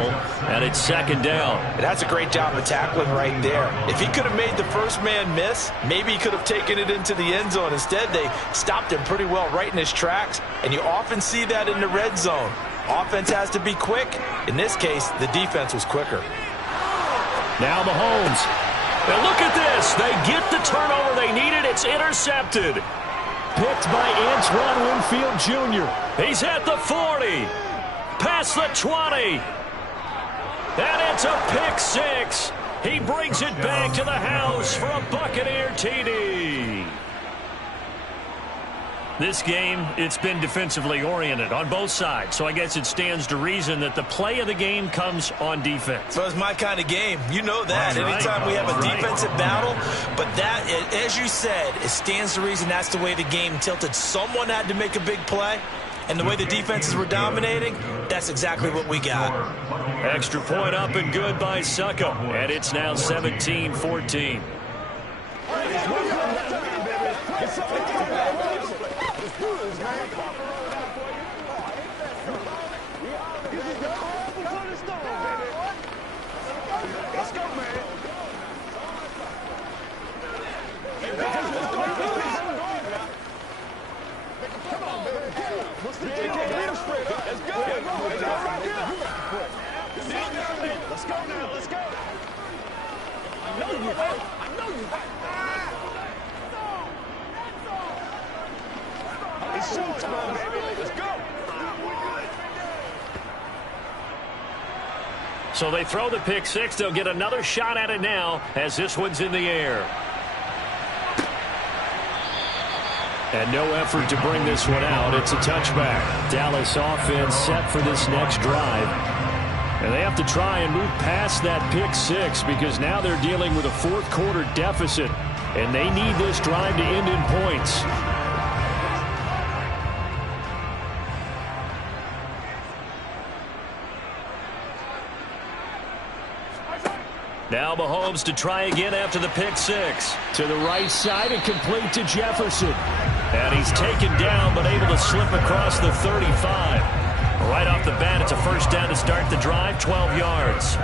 and it's second down. That's a great job of tackling right there. If he could have made the first man miss, maybe he could have taken it into the end zone. Instead, they stopped him pretty well right in his tracks, and you often see that in the red zone. Offense has to be quick. In this case, the defense was quicker. Now Mahomes. Now look at this. They get the turnover they needed. It's intercepted. Picked by Antoine Winfield Jr. He's at the 40. Past the 20. And it's a pick 6. He brings it back to the house for a Buccaneer TD. This game, it's been defensively oriented on both sides, so I guess it stands to reason that the play of the game comes on defense. Well, it's my kind of game. You know that. Right. Anytime we have a defensive battle, but that, as you said, it stands to reason that's the way the game tilted. Someone had to make a big play, and the way the defenses were dominating, that's exactly what we got. Extra point up and good by Succo, and it's now 17-14. Let's go now, let's go. I know you have. I know you have. It's showtime, baby. Let's go. So they throw the pick 6. They'll get another shot at it now as this one's in the air. And no effort to bring this one out. It's a touchback. Dallas offense set for this next drive. And they have to try and move past that pick 6 because now they're dealing with a fourth quarter deficit. And they need this drive to end in points. Now Mahomes to try again after the pick 6. To the right side and complete to Jefferson. And he's taken down but able to slip across the 35. Right off the bat, it's a first down to start the drive, 12 yards.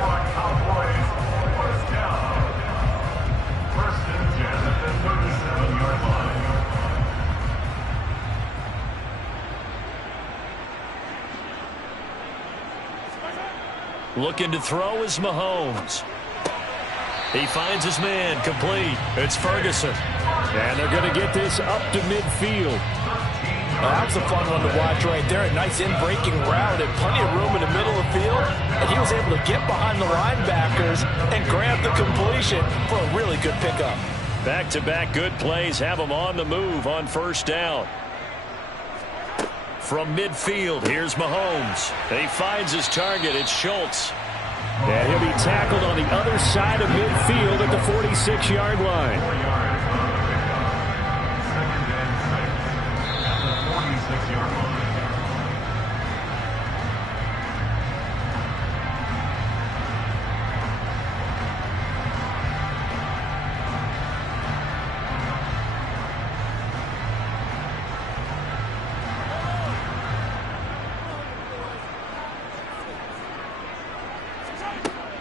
Looking to throw is Mahomes. He finds his man, complete. It's Ferguson. And they're going to get this up to midfield. That was a fun one to watch right there. A nice in-breaking route and plenty of room in the middle of the field. And he was able to get behind the linebackers and grab the completion for a really good pickup. Back-to-back good plays have him on the move on first down. From midfield, here's Mahomes. He finds his target. It's Schultz. And he'll be tackled on the other side of midfield at the 46-yard line. 4 yards. Second and 6 at the 46-yard line.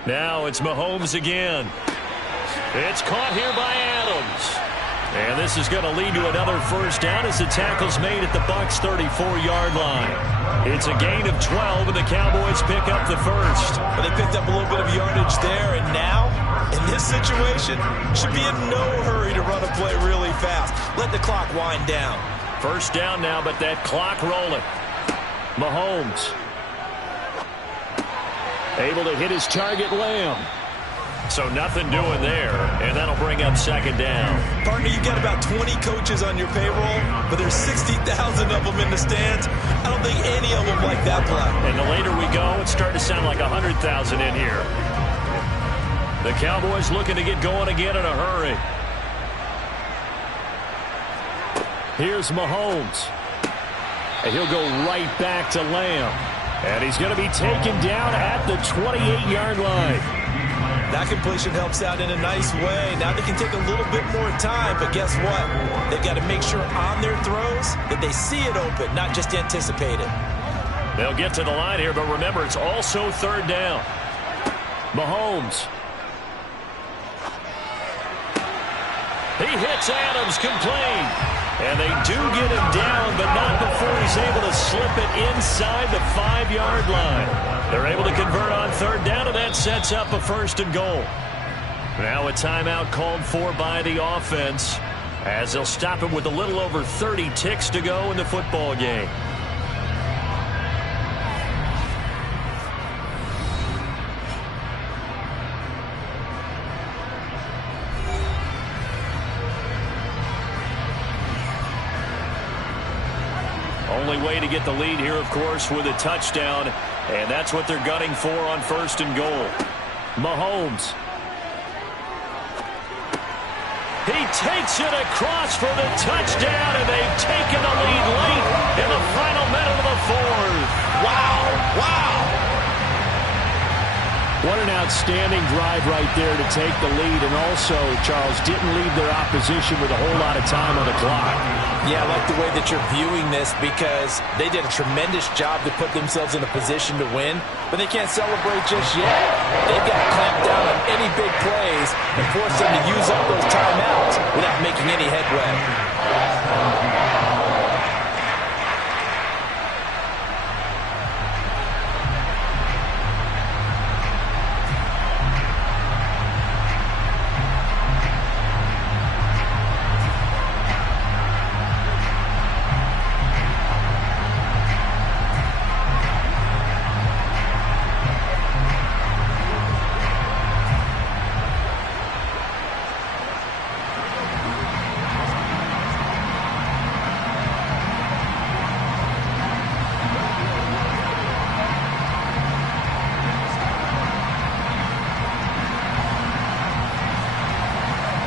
Now it's Mahomes again. It's caught here by Adams. And this is going to lead to another first down as the tackle's made at the Bucs' 34-yard line. It's a gain of 12, and the Cowboys pick up the first. Well, they picked up a little bit of yardage there, and now, in this situation, should be in no hurry to run a play really fast. Let the clock wind down. First down now, but that clock rolling. Mahomes. Able to hit his target, Lamb. So nothing doing there, and that'll bring up second down. Partner, you got about 20 coaches on your payroll, but there's 60,000 of them in the stands. I don't think any of them like that play. And the later we go, it's starting to sound like 100,000 in here. The Cowboys looking to get going again in a hurry. Here's Mahomes. And he'll go right back to Lamb. And he's going to be taken down at the 28-yard line. That completion helps out in a nice way. Now they can take a little bit more time, but guess what? They've got to make sure on their throws that they see it open, not just anticipate it. They'll get to the line here, but remember, it's also third down. Mahomes. He hits Adams, complete. And they do get him down, but not before he's able to slip it inside the 5-yard line. They're able to convert on third down, and that sets up a first and goal. Now a timeout called for by the offense, as they'll stop him with a little over 30 ticks to go in the football game. Only way to get the lead here, of course, with a touchdown, and that's what they're gunning for on first and goal. Mahomes. He takes it across for the touchdown, and they've taken the lead late in the final minute of the fourth. Wow, wow. What an outstanding drive right there to take the lead, and also, Charles, didn't leave their opposition with a whole lot of time on the clock. Yeah, I like the way that you're viewing this because they did a tremendous job to put themselves in a position to win, but they can't celebrate just yet. They've got to clamp down on any big plays and force them to use up those timeouts without making any headway.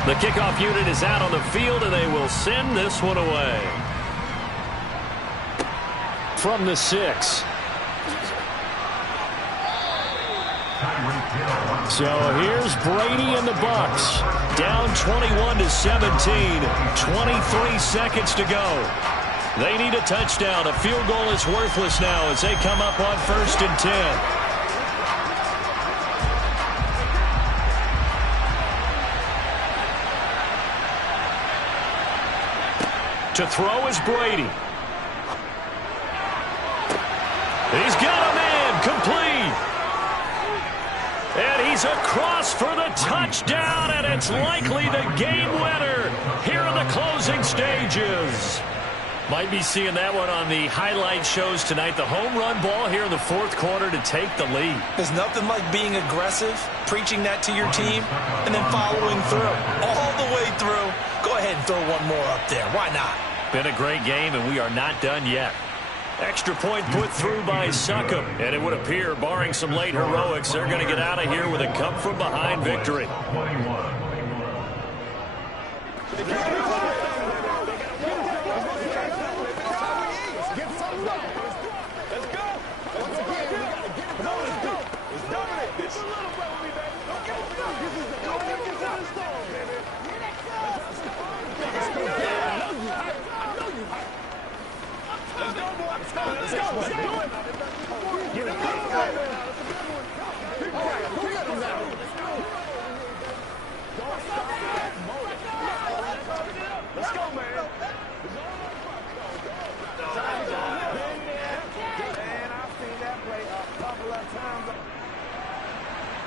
The kickoff unit is out on the field, and they will send this one away. From the 6. So here's Brady and the Bucs. Down 21-17. 23 seconds to go. They need a touchdown. A field goal is worthless now as they come up on first and 10. To throw is Brady. He's got a man, complete. And he He's across for the touchdown, and it's likely the game winner here in the closing stages. Might be seeing that one on the highlight shows tonight. The home run ball here in the fourth quarter to take the lead. There's nothing like being aggressive, preaching that to your team, and then following through. All the way through. Go ahead and throw one more up there. Why not? Been a great game, and we are not done yet. Extra point put through by Succop, and it would appear, barring some late heroics, they're going to get out of here with a come-from-behind victory.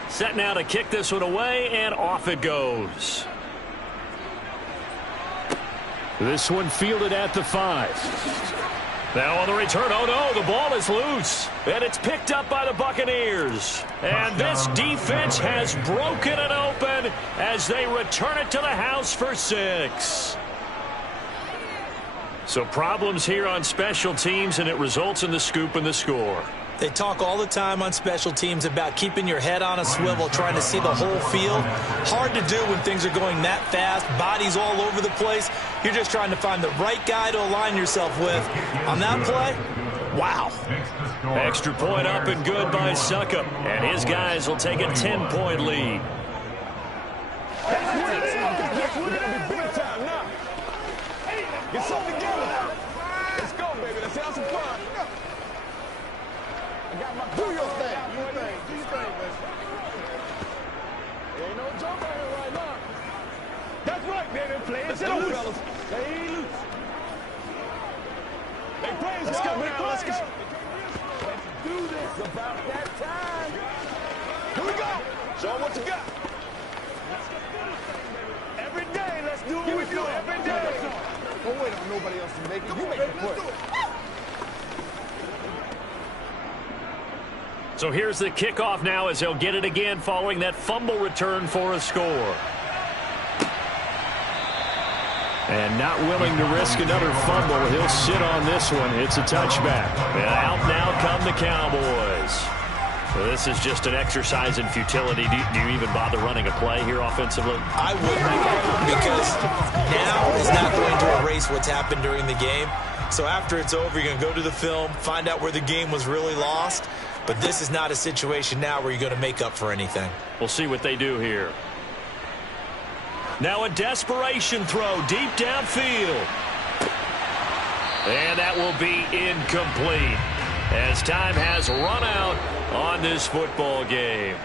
Set now to kick this one away, and off it goes. This one fielded at the 5. Now on the return, oh no, the ball is loose. And it's picked up by the Buccaneers. And this defense has broken it open as they return it to the house for 6. So problems here on special teams, and it results in the scoop and the score. They talk all the time on special teams about keeping your head on a swivel, trying to see the whole field. Hard to do when things are going that fast, bodies all over the place. You're just trying to find the right guy to align yourself with. On that play, wow. Extra point up and good by Succop. And his guys will take a 10-point lead. Get something together. Let's go, baby. Let's have some fun. Do your thing. Do your thing. Do your thing, baby. There ain't no jump out here right now. That's right, baby. Play it loose, fellas. Play loose. Hey, praise Let's God. go now. Let's go. Let's do this. It's about that time. Here we go. Show them what you got. Every day, let's do what we do. Every day. Don't wait on nobody else to make it. You make the play. So here's the kickoff now as they'll get it again following that fumble return for a score. And not willing to risk another fumble, he'll sit on this one. It's a touchback. And out now come the Cowboys. So this is just an exercise in futility. Do you even bother running a play here offensively? I wouldn't, because now is not going to erase what's happened during the game. So after it's over, you're going to go to the film, find out where the game was really lost. But this is not a situation now where you're going to make up for anything. We'll see what they do here. Now a desperation throw deep downfield. And that will be incomplete as time has run out on this football game.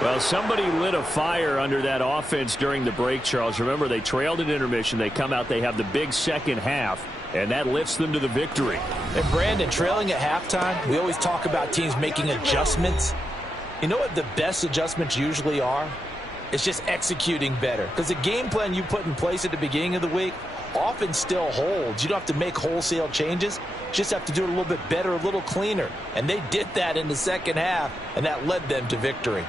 Well, somebody lit a fire under that offense during the break, Charles. Remember, they trailed at intermission. They come out, they have the big second half, and that lifts them to the victory. And Brandon, trailing at halftime, we always talk about teams making adjustments. You know what the best adjustments usually are? It's just executing better. Because the game plan you put in place at the beginning of the week often still holds. You don't have to make wholesale changes. You just have to do it a little bit better, a little cleaner. And they did that in the second half, and that led them to victory.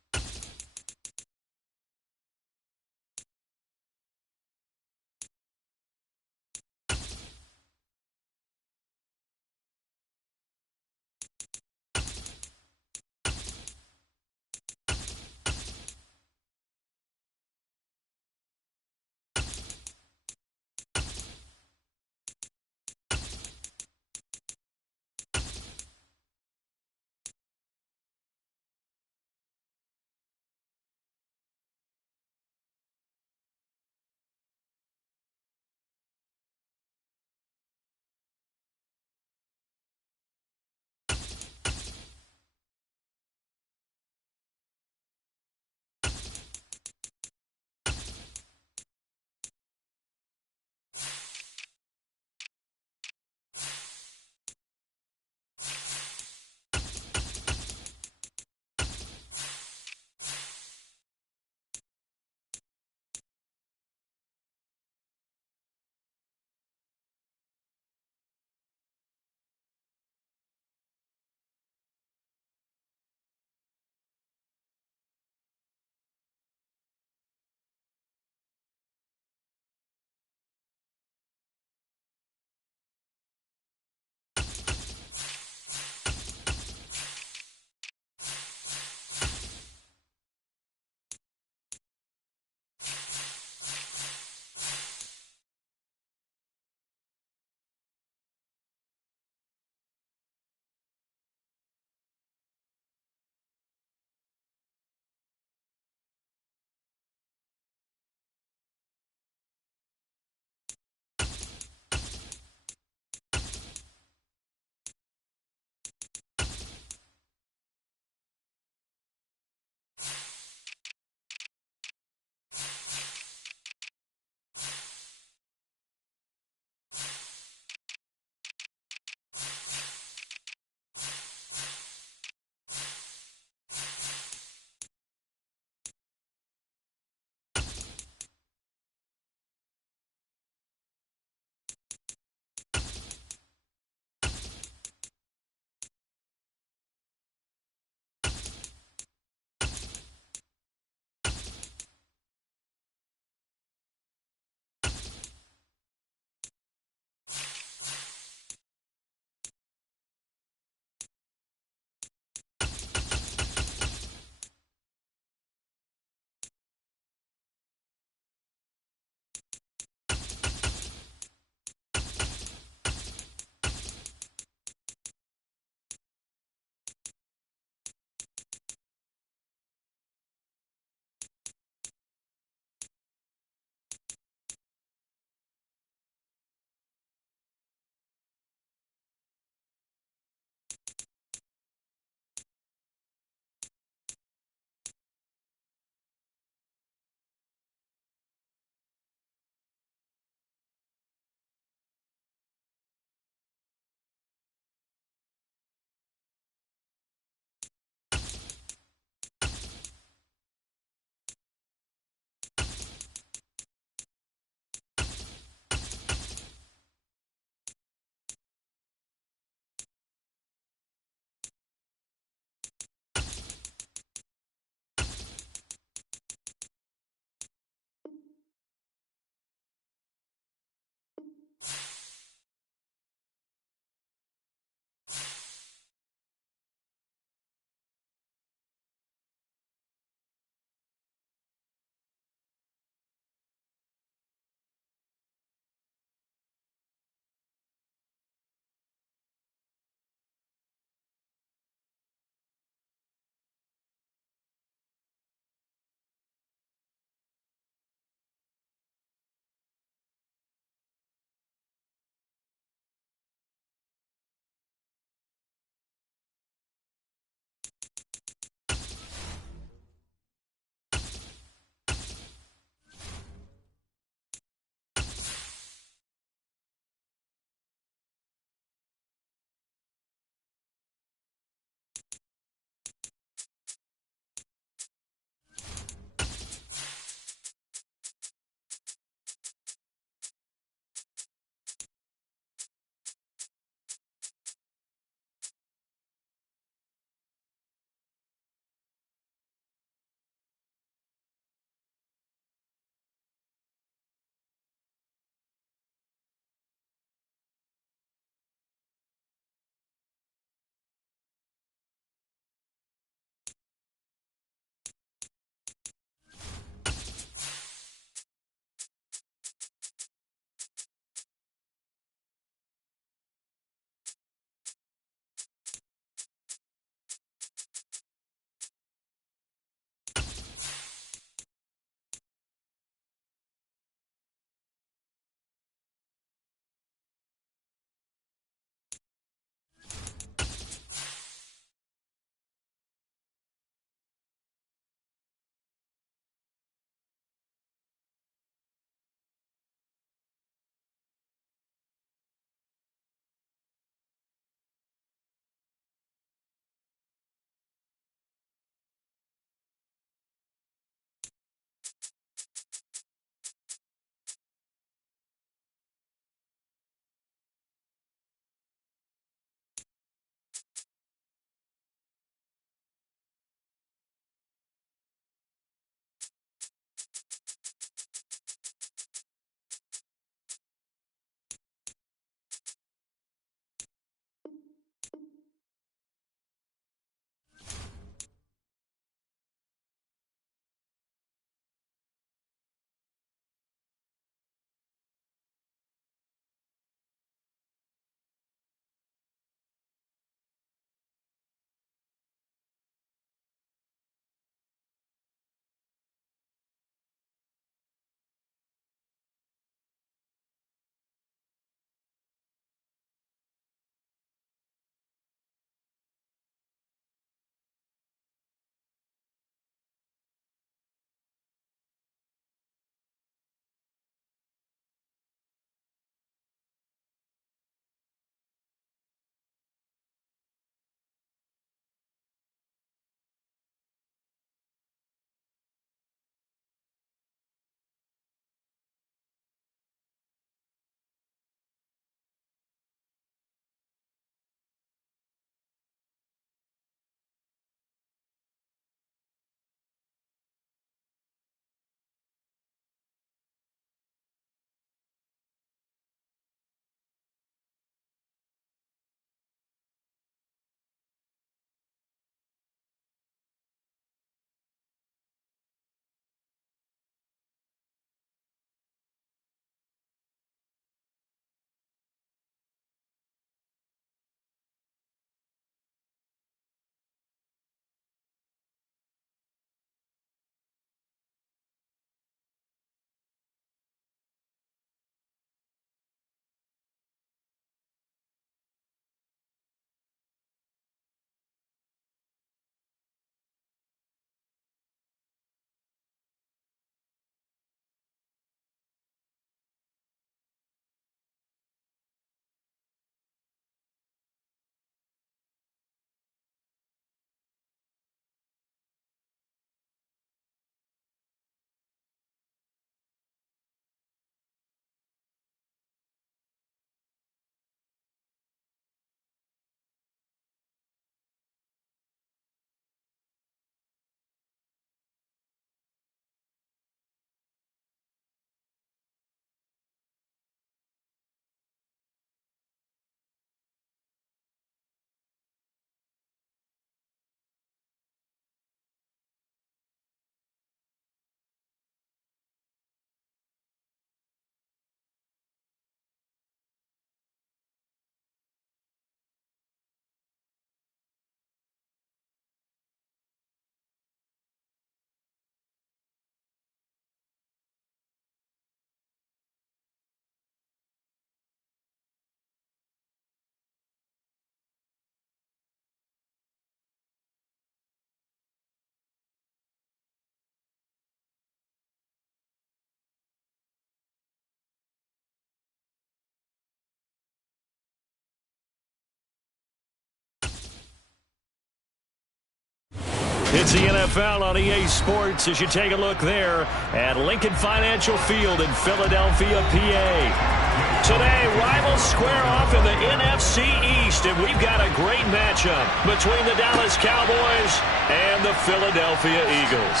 It's the NFL on EA Sports as you take a look there at Lincoln Financial Field in Philadelphia, PA. Today, rivals square off in the NFC East, and we've got a great matchup between the Dallas Cowboys and the Philadelphia Eagles.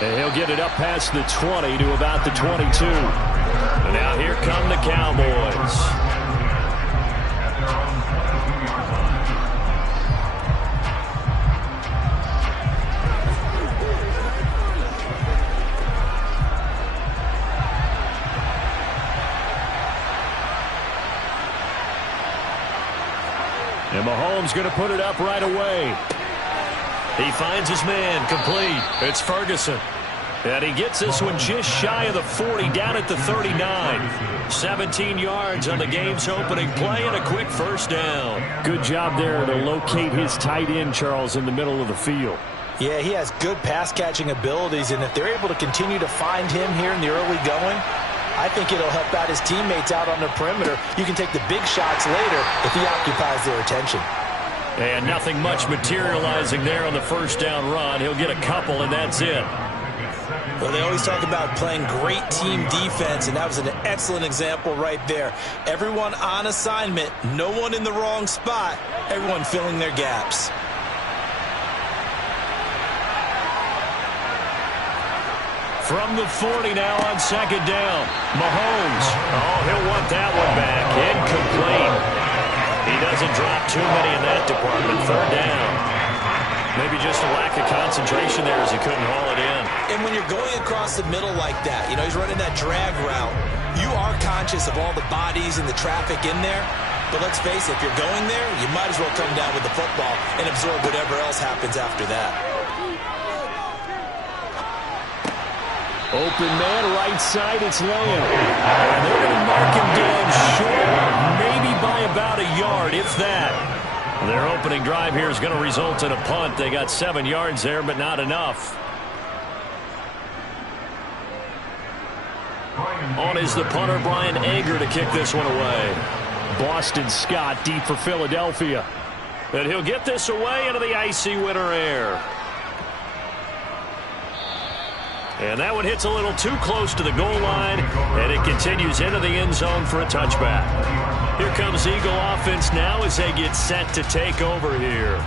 And he'll get it up past the 20 to about the 22. And now here come the Cowboys. And Mahomes going to put it up right away. He finds his man, complete. It's Ferguson. And he gets this one just shy of the 40, down at the 39. 17 yards on the game's opening play and a quick first down. Good job there to locate his tight end, Charles, in the middle of the field. Yeah, he has good pass-catching abilities, and if they're able to continue to find him here in the early going, I think it'll help out his teammates out on the perimeter. You can take the big shots later if he occupies their attention. And nothing much materializing there on the first down run. He'll get a couple, and that's it. Well, they always talk about playing great team defense, and that was an excellent example right there. Everyone on assignment, no one in the wrong spot, everyone filling their gaps. From the 40 now on second down. Mahomes. Oh, he'll want that one back. Incomplete. He doesn't drop too many in that department. Third down. Maybe just a lack of concentration there as he couldn't haul it in. And when you're going across the middle like that, he's running that drag route, you are conscious of all the bodies and the traffic in there. But let's face it, if you're going there, you might as well come down with the football and absorb whatever else happens after that. Open man, right side, it's Lamb. And they're going to mark him down short, maybe by about a yard, if that. Their opening drive here is going to result in a punt. They got 7 yards there, but not enough. On is the punter, Brian Anger, to kick this one away. Boston Scott deep for Philadelphia. And he'll get this away into the icy winter air. And that one hits a little too close to the goal line, and it continues into the end zone for a touchback. Here comes Eagle offense now as they get set to take over here.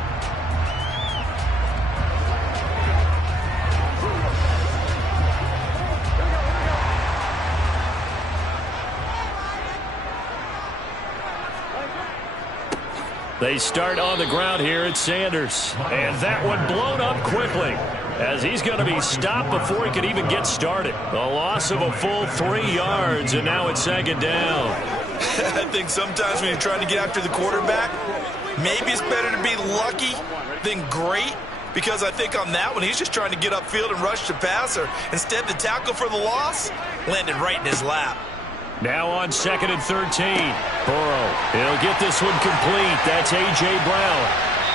They start on the ground here at Sanders. And that one blown up quickly, as he's going to be stopped before he could even get started. A loss of a full 3 yards, and now it's second down. I think sometimes when you're trying to get after the quarterback, maybe it's better to be lucky than great, because I think on that one, he's just trying to get upfield and rush the passer. Instead, the tackle for the loss landed right in his lap. Now on second and 13. Burrow, he'll get this one complete. That's A.J. Brown.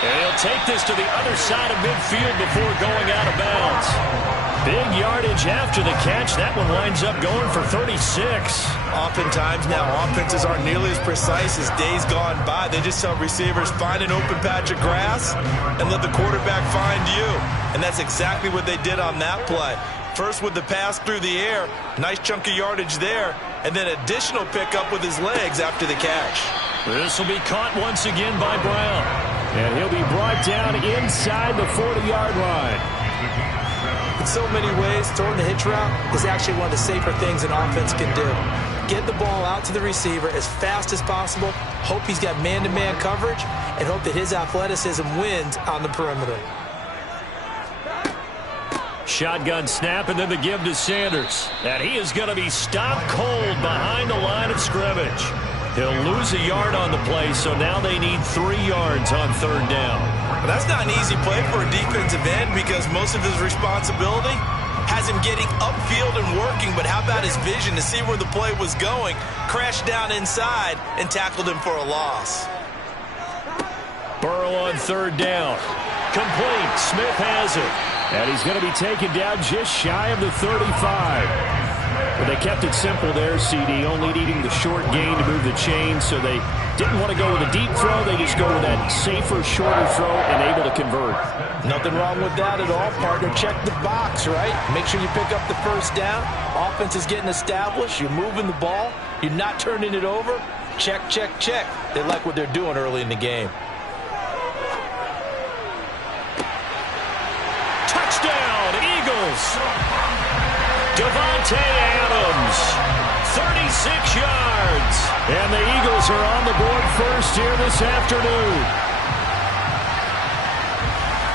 And he'll take this to the other side of midfield before going out of bounds. Big yardage after the catch. That one winds up going for 36. Oftentimes now, offenses aren't nearly as precise as days gone by. They just tell receivers, find an open patch of grass and let the quarterback find you. And that's exactly what they did on that play. First with the pass through the air, nice chunk of yardage there, and then additional pickup with his legs after the catch. This will be caught once again by Brown. And he'll be brought down inside the 40-yard line. In so many ways, throwing the hitch route is actually one of the safer things an offense can do. Get the ball out to the receiver as fast as possible, hope he's got man-to-man coverage, and hope that his athleticism wins on the perimeter. Shotgun snap, and then the give to Sanders. And he is going to be stopped cold behind the line of scrimmage. He'll lose a yard on the play, so now they need 3 yards on third down. Well, that's not an easy play for a defensive end, because most of his responsibility has him getting upfield and working, but how about his vision to see where the play was going, crashed down inside, and tackled him for a loss. Burrow on third down. Complete. Smith has it. And he's going to be taken down just shy of the 35. But they kept it simple there, CD, only needing the short gain to move the chain, so they didn't want to go with a deep throw. They just go with that safer, shorter throw and able to convert. Nothing wrong with that at all, partner. Check the box, right? Make sure you pick up the first down. Offense is getting established. You're moving the ball. You're not turning it over. Check, check, check. They like what they're doing early in the game. Touchdown, Eagles! Davante Adams, 36 yards. And the Eagles are on the board first here this afternoon.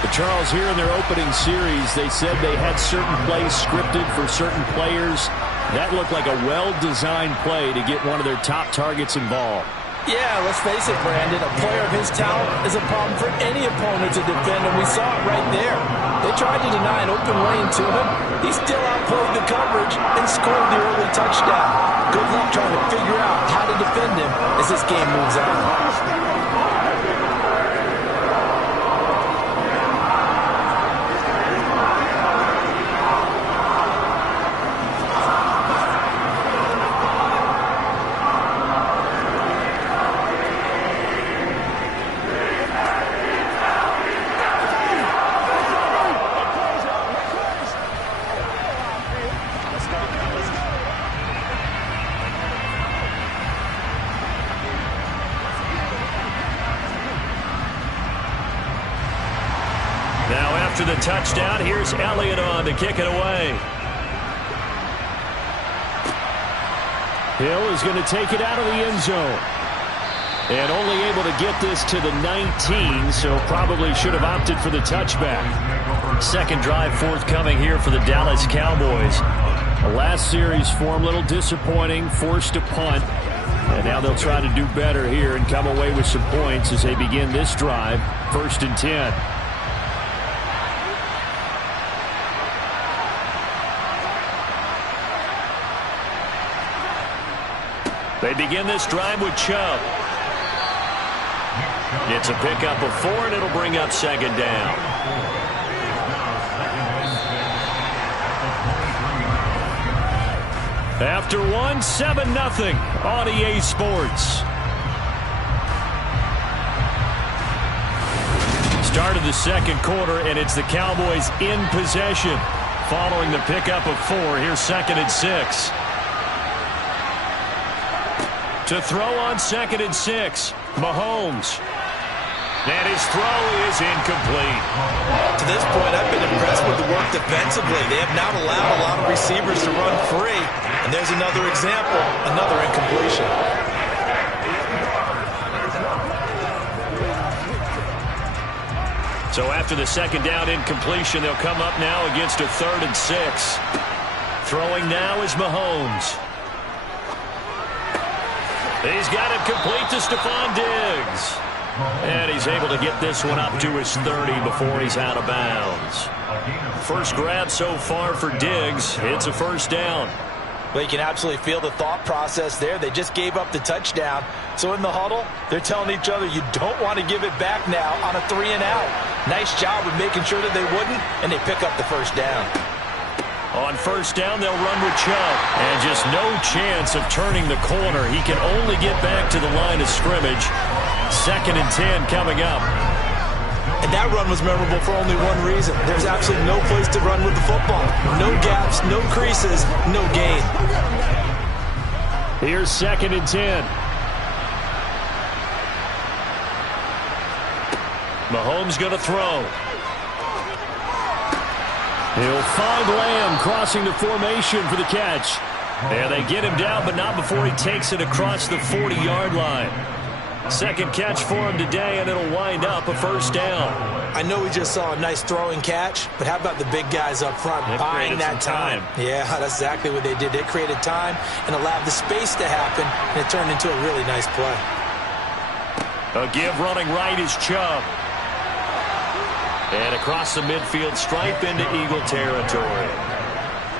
Charles, here in their opening series, they said they had certain plays scripted for certain players. That looked like a well-designed play to get one of their top targets involved. Yeah, let's face it, Brandon. A player of his talent is a problem for any opponent to defend, and we saw it right there. They tried to deny an open lane to him. He still outplayed the coverage and scored the early touchdown. Good luck trying to figure out how to defend him as this game moves on. After the touchdown, here's Elliott on to kick it away. Hill is going to take it out of the end zone. And only able to get this to the 19, so probably should have opted for the touchback. Second drive forthcoming here for the Dallas Cowboys. The last series for them, a little disappointing, forced to punt. And now they'll try to do better here and come away with some points as they begin this drive, 1st and 10. They begin this drive with Chubb. It's a pickup of 4, and it'll bring up second down. After 1, 7-0 on EA Sports. Start of the second quarter, and it's the Cowboys in possession. Following the pickup of 4, here's 2nd and 6. To throw on 2nd and 6, Mahomes. And his throw is incomplete. To this point, I've been impressed with the work defensively. They have not allowed a lot of receivers to run free. And there's another example, another incompletion. So after the second down incompletion, they'll come up now against a 3rd and 6. Throwing now is Mahomes. He's got it complete to Stephon Diggs. And he's able to get this one up to his 30 before he's out of bounds. First grab so far for Diggs. It's a first down. Well, you can absolutely feel the thought process there. They just gave up the touchdown. So in the huddle, they're telling each other, you don't want to give it back now on a 3 and out. Nice job of making sure that they wouldn't, and they pick up the first down. On first down, they'll run with Chubb. And just no chance of turning the corner. He can only get back to the line of scrimmage. 2nd and 10 coming up. And that run was memorable for only one reason. There's absolutely no place to run with the football. No gaps, no creases, no gain. Here's 2nd and 10. Mahomes going to throw. He'll find Lamb crossing the formation for the catch. And they get him down, but not before he takes it across the 40-yard line. Second catch for him today, and it'll wind up a first down. I know we just saw a nice throwing catch, but how about the big guys up front buying that time? Yeah, that's exactly what they did. They created time and allowed the space to happen, and it turned into a really nice play. A give running right is Chubb. And across the midfield stripe into Eagle territory.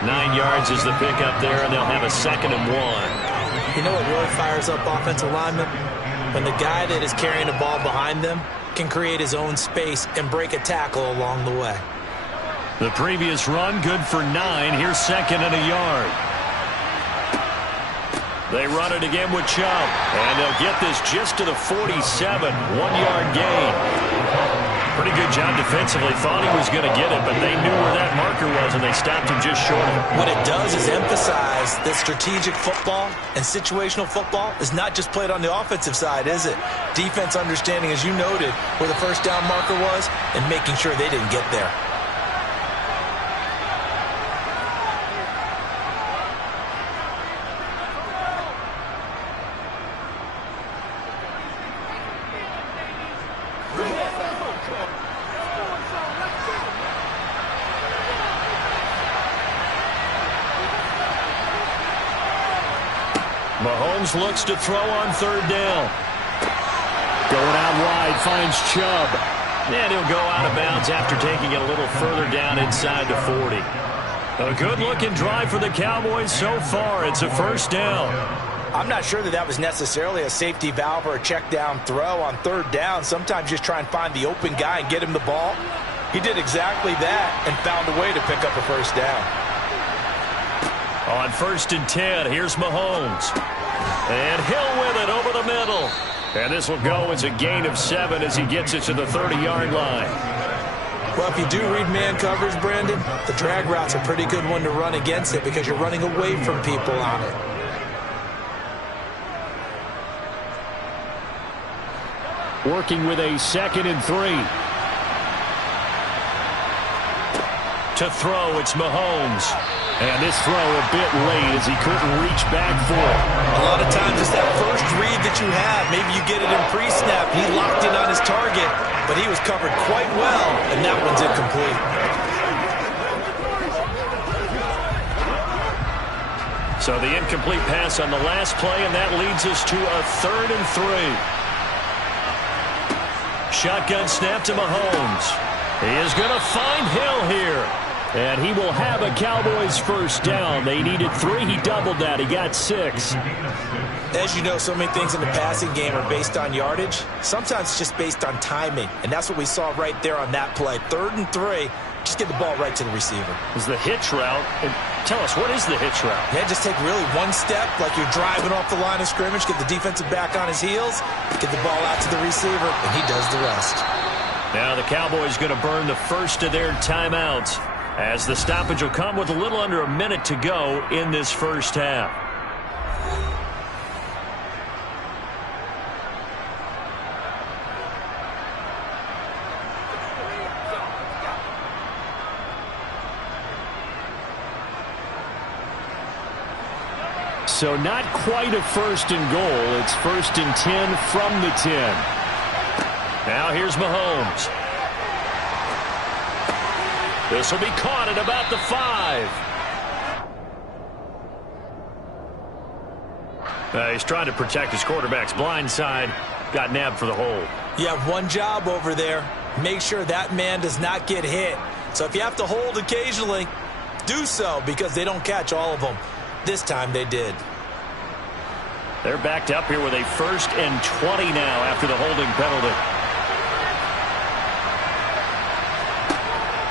9 yards is the pickup there, and they'll have a 2nd and 1. You know what really fires up offensive linemen? When the guy that is carrying the ball behind them can create his own space and break a tackle along the way. The previous run, good for 9. Here's 2nd and a yard. They run it again with Chubb. And they'll get this just to the 47. 1-yard gain. Pretty good job defensively. Thought he was going to get it, but they knew where that marker was, and they stopped him just short of it. What it does is emphasize that strategic football and situational football is not just played on the offensive side, is it? Defense understanding, as you noted, where the first down marker was and making sure they didn't get there. Mahomes looks to throw on third down. Going out wide, finds Chubb. And he'll go out of bounds after taking it a little further down inside the 40. A good-looking drive for the Cowboys so far. It's a first down. I'm not sure that was necessarily a safety valve or a check down throw on third down. Sometimes just try and find the open guy and get him the ball. He did exactly that and found a way to pick up a first down. On 1st and 10, here's Mahomes. And Hill with it over the middle. And this will go as a gain of 7 as he gets it to the 30-yard line. Well, if you do read man coverage, Brandon, the drag route's a pretty good one to run against it because you're running away from people on it. Working with a 2nd and 3. To throw, it's Mahomes. And this throw a bit late as he couldn't reach back for it. A lot of times it's that first read that you have. Maybe you get it in pre-snap. He locked in on his target, but he was covered quite well, and that one's incomplete. So the incomplete pass on the last play, and that leads us to a 3rd and 3. Shotgun snap to Mahomes. He is going to find Hill here. And he will have a Cowboys first down. They needed 3. He doubled that. He got 6. As you know, so many things in the passing game are based on yardage. Sometimes it's just based on timing. And that's what we saw right there on that play. 3rd and 3. Just get the ball right to the receiver. Is the hitch route. And tell us, what is the hitch route? Yeah, just take really one step like you're driving off the line of scrimmage. Get the defensive back on his heels. Get the ball out to the receiver. And he does the rest. Now the Cowboys going to burn the first of their timeouts, as the stoppage will come with a little under a minute to go in this first half. So not quite a 1st and goal. It's 1st and 10 from the 10. Now here's Mahomes. This will be caught at about the 5. He's trying to protect his quarterback's blind side. Got nabbed for the hold. You have one job over there. Make sure that man does not get hit. So if you have to hold occasionally, do so because they don't catch all of them. This time they did. They're backed up here with a 1st and 20 now after the holding penalty.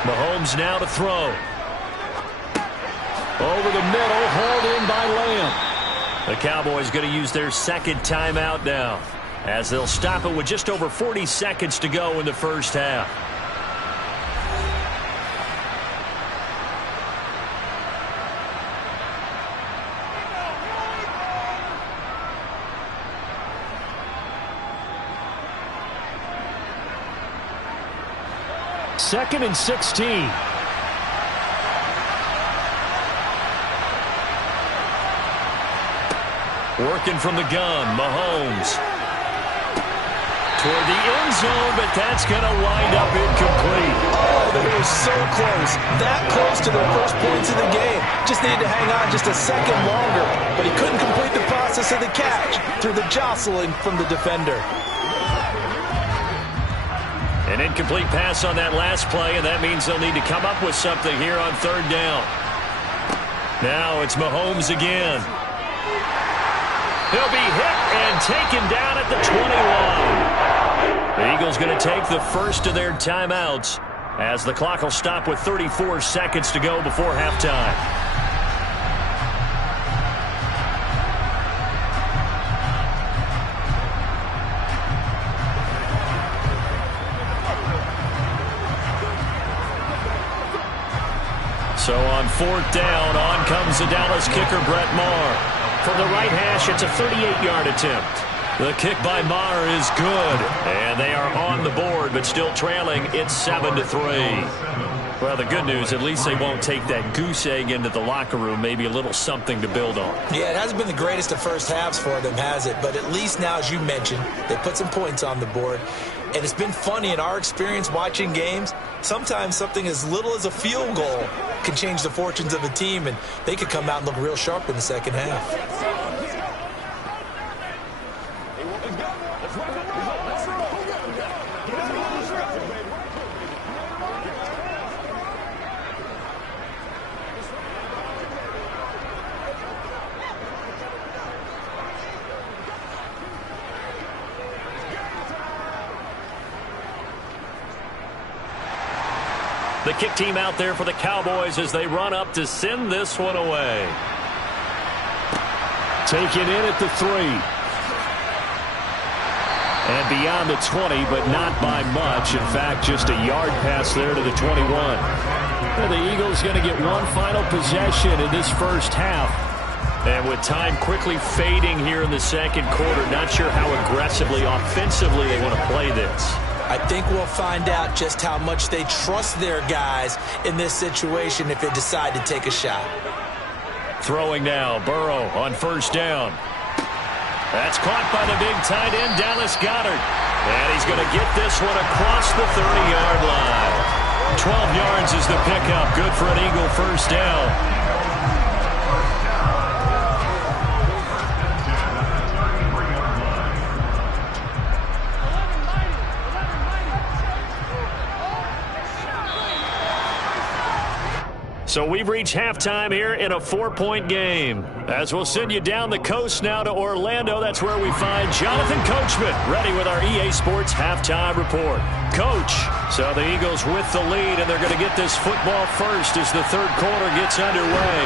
Mahomes now to throw. Over the middle, hauled in by Lamb. The Cowboys going to use their 2nd timeout now, as they'll stop it with just over 40 seconds to go in the first half. Second and 16. Working from the gun, Mahomes. Toward the end zone, but that's going to wind up incomplete. Oh, they were so close. That close to their first points of the game. Just needed to hang on just a second longer, but he couldn't complete the process of the catch through the jostling from the defender. An incomplete pass on that last play, and that means they'll need to come up with something here on 3rd down. Now it's Mahomes again. He'll be hit and taken down at the 21. The Eagles going to take the first of their timeouts, as the clock will stop with 34 seconds to go before halftime. On 4th down, on comes the Dallas kicker, Brett Maher. From the right hash, it's a 38-yard attempt. The kick by Maher is good, and they are on the board, but still trailing. It's 7-3. Well, the good news, at least they won't take that goose egg into the locker room. Maybe a little something to build on. Yeah, it hasn't been the greatest of first halves for them, has it? But at least now, as you mentioned, they put some points on the board. And it's been funny in our experience watching games. Sometimes something as little as a field goal can change the fortunes of a team, and they could come out and look real sharp in the second half. The kick team out there for the Cowboys as they run up to send this one away. Taken in at the 3. And beyond the 20, but not by much. In fact, just a yard pass there to the 21. And the Eagles going to get one final possession in this first half. And with time quickly fading here in the second quarter, not sure how aggressively, offensively they want to play this. I think we'll find out just how much they trust their guys in this situation if they decide to take a shot. Throwing now, Burrow on 1st down. That's caught by the big tight end, Dallas Goedert. And he's going to get this one across the 30-yard line. 12 yards is the pickup. Good for an Eagle 1st down. So we've reached halftime here in a 4-point game. As we'll send you down the coast now to Orlando, that's where we find Jonathan Coachman ready with our EA Sports halftime report. Coach, so the Eagles with the lead, and they're going to get this football first as the third quarter gets underway.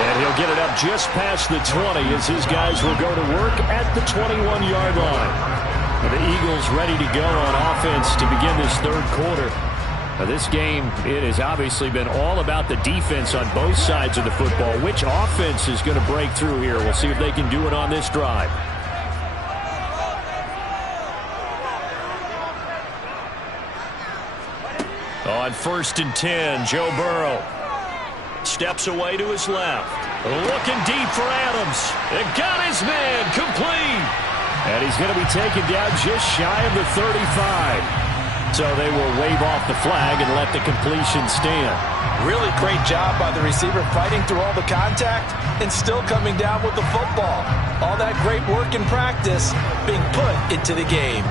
And he'll get it up just past the 20 as his guys will go to work at the 21-yard line. The Eagles ready to go on offense to begin this third quarter. Now this game, it has obviously been all about the defense on both sides of the football. Which offense is going to break through here? We'll see if they can do it on this drive. On 1st and 10, Joe Burrow steps away to his left. Looking deep for Adams. It got his man complete. And he's going to be taken down just shy of the 35. So they will wave off the flag and let the completion stand. Really great job by the receiver fighting through all the contact and still coming down with the football. All that great work in practice being put into the game.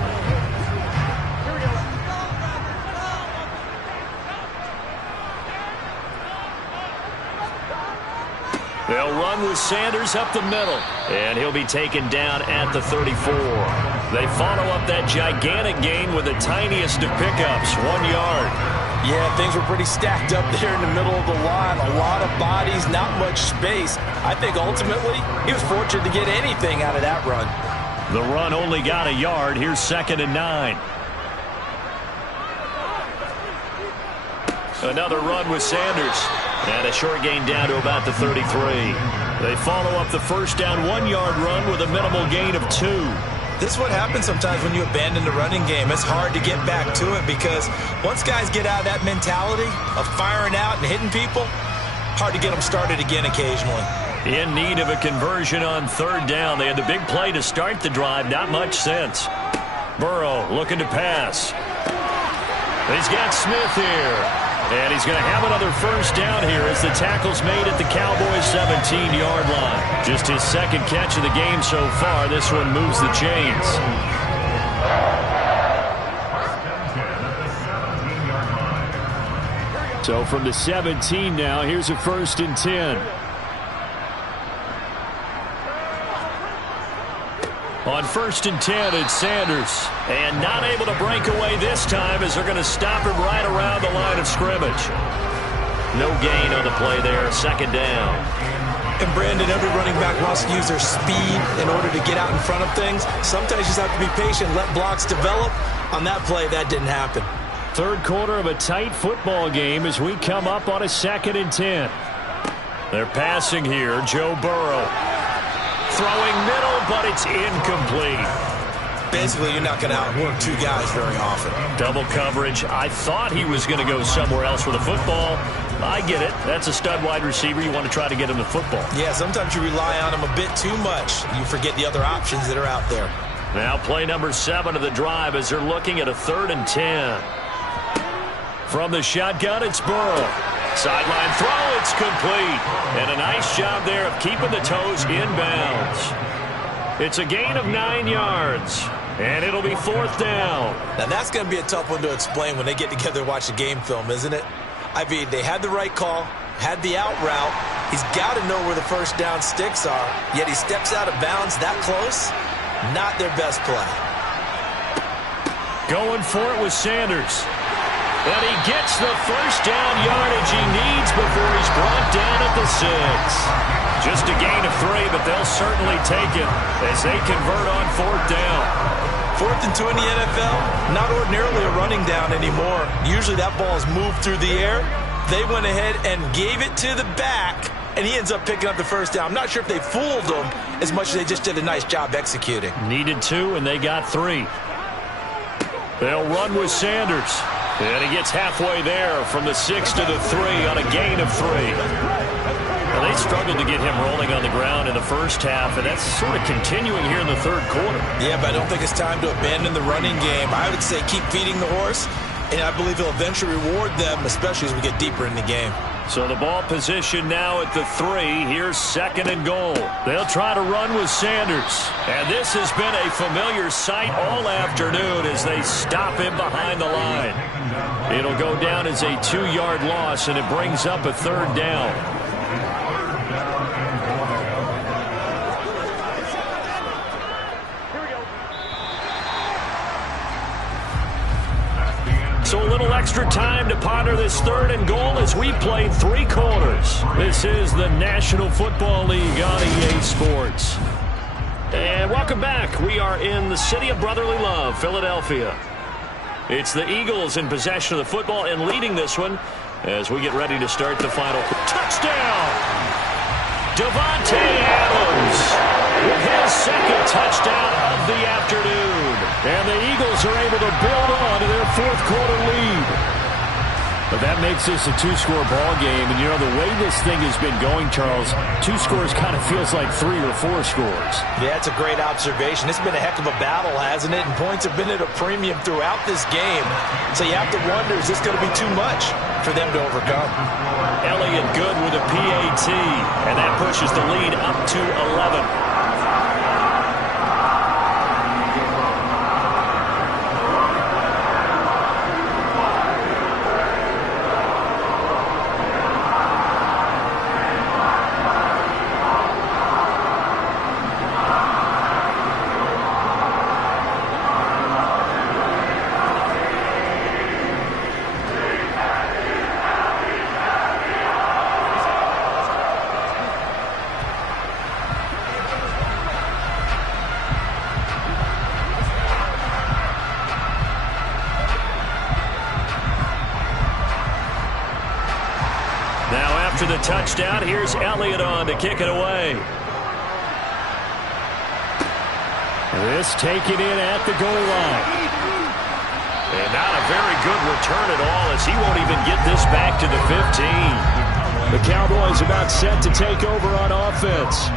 They'll run with Sanders up the middle, and he'll be taken down at the 34. They follow up that gigantic gain with the tiniest of pickups, 1 yard. Yeah, things were pretty stacked up there in the middle of the line. A lot of bodies, not much space. I think ultimately he was fortunate to get anything out of that run. The run only got a yard. Here's 2nd and 9. Another run with Sanders. And a short gain down to about the 33. They follow up the first down 1-yard run with a minimal gain of 2. This is what happens sometimes when you abandon the running game. It's hard to get back to it because once guys get out of that mentality of firing out and hitting people, hard to get them started again occasionally. In need of a conversion on 3rd down. They had the big play to start the drive. Not much sense. Burrow looking to pass. He's got Smith here. And he's going to have another first down here as the tackle's made at the Cowboys' 17-yard line. Just his second catch of the game so far. This one moves the chains. So from the 17 now, here's a 1st and 10. On 1st and 10, it's Sanders. And not able to break away this time as they're going to stop him right around the line of scrimmage. No gain on the play there, 2nd down. And Brandon, every running back wants to use their speed in order to get out in front of things. Sometimes you just have to be patient, let blocks develop. On that play, that didn't happen. Third quarter of a tight football game as we come up on a 2nd and 10. They're passing here. Joe Burrow. Throwing middle, but it's incomplete. Basically, you're not going to outwork two guys very often. Double coverage. I thought he was going to go somewhere else with the football. I get it. That's a stud wide receiver. You want to try to get him the football. Yeah, sometimes you rely on him a bit too much. You forget the other options that are out there. Now play number 7 of the drive as they're looking at a 3rd and 10. From the shotgun, it's Burrow. Sideline throw, it's complete. And a nice job there of keeping the toes inbounds. It's a gain of 9 yards. And it'll be 4th down. Now that's going to be a tough one to explain when they get together and watch the game film, isn't it? I mean, they had the right call, had the out route. He's got to know where the first down sticks are, yet he steps out of bounds that close. Not their best play. Going for it with Sanders. And he gets the first down yardage he needs before he's brought down at the 6. Just a gain of 3, but they'll certainly take it as they convert on 4th down. 4th and 2 in the NFL, not ordinarily a running down anymore. Usually that ball is moved through the air. They went ahead and gave it to the back, and he ends up picking up the first down. I'm not sure if they fooled him as much as they just did a nice job executing. Needed 2, and they got 3. They'll run with Sanders. And he gets halfway there from the 6 to the 3 on a gain of 3. Well, they struggled to get him rolling on the ground in the first half, and that's sort of continuing here in the 3rd quarter. Yeah, but I don't think it's time to abandon the running game. I would say keep feeding the horse, and I believe he'll eventually reward them, especially as we get deeper in the game. So the ball position now at the 3. Here's 2nd and goal. They'll try to run with Sanders. And this has been a familiar sight all afternoon as they stop him behind the line. It'll go down as a 2-yard loss, and it brings up a 3rd down. So a little extra time to ponder this 3rd and goal as we played 3 quarters. This is the National Football League on EA Sports. And welcome back. We are in the city of brotherly love, Philadelphia. It's the Eagles in possession of the football and leading this one as we get ready to start the final. Touchdown! Davante Adams with his 2nd touchdown of the afternoon. And the Eagles are able to build on to their 4th quarter lead. But that makes this a 2-score ball game. And, you know, the way this thing has been going, Charles, 2 scores kind of feels like 3 or 4 scores. Yeah, it's a great observation. It's been a heck of a battle, hasn't it? And points have been at a premium throughout this game. So you have to wonder, is this going to be too much for them to overcome? Elliott good with a PAT. And that pushes the lead up to 11. After the touchdown, here's Elliott on to kick it away. This taken in at the goal line. And not a very good return at all as he won't even get this back to the 15. The Cowboys about set to take over on offense.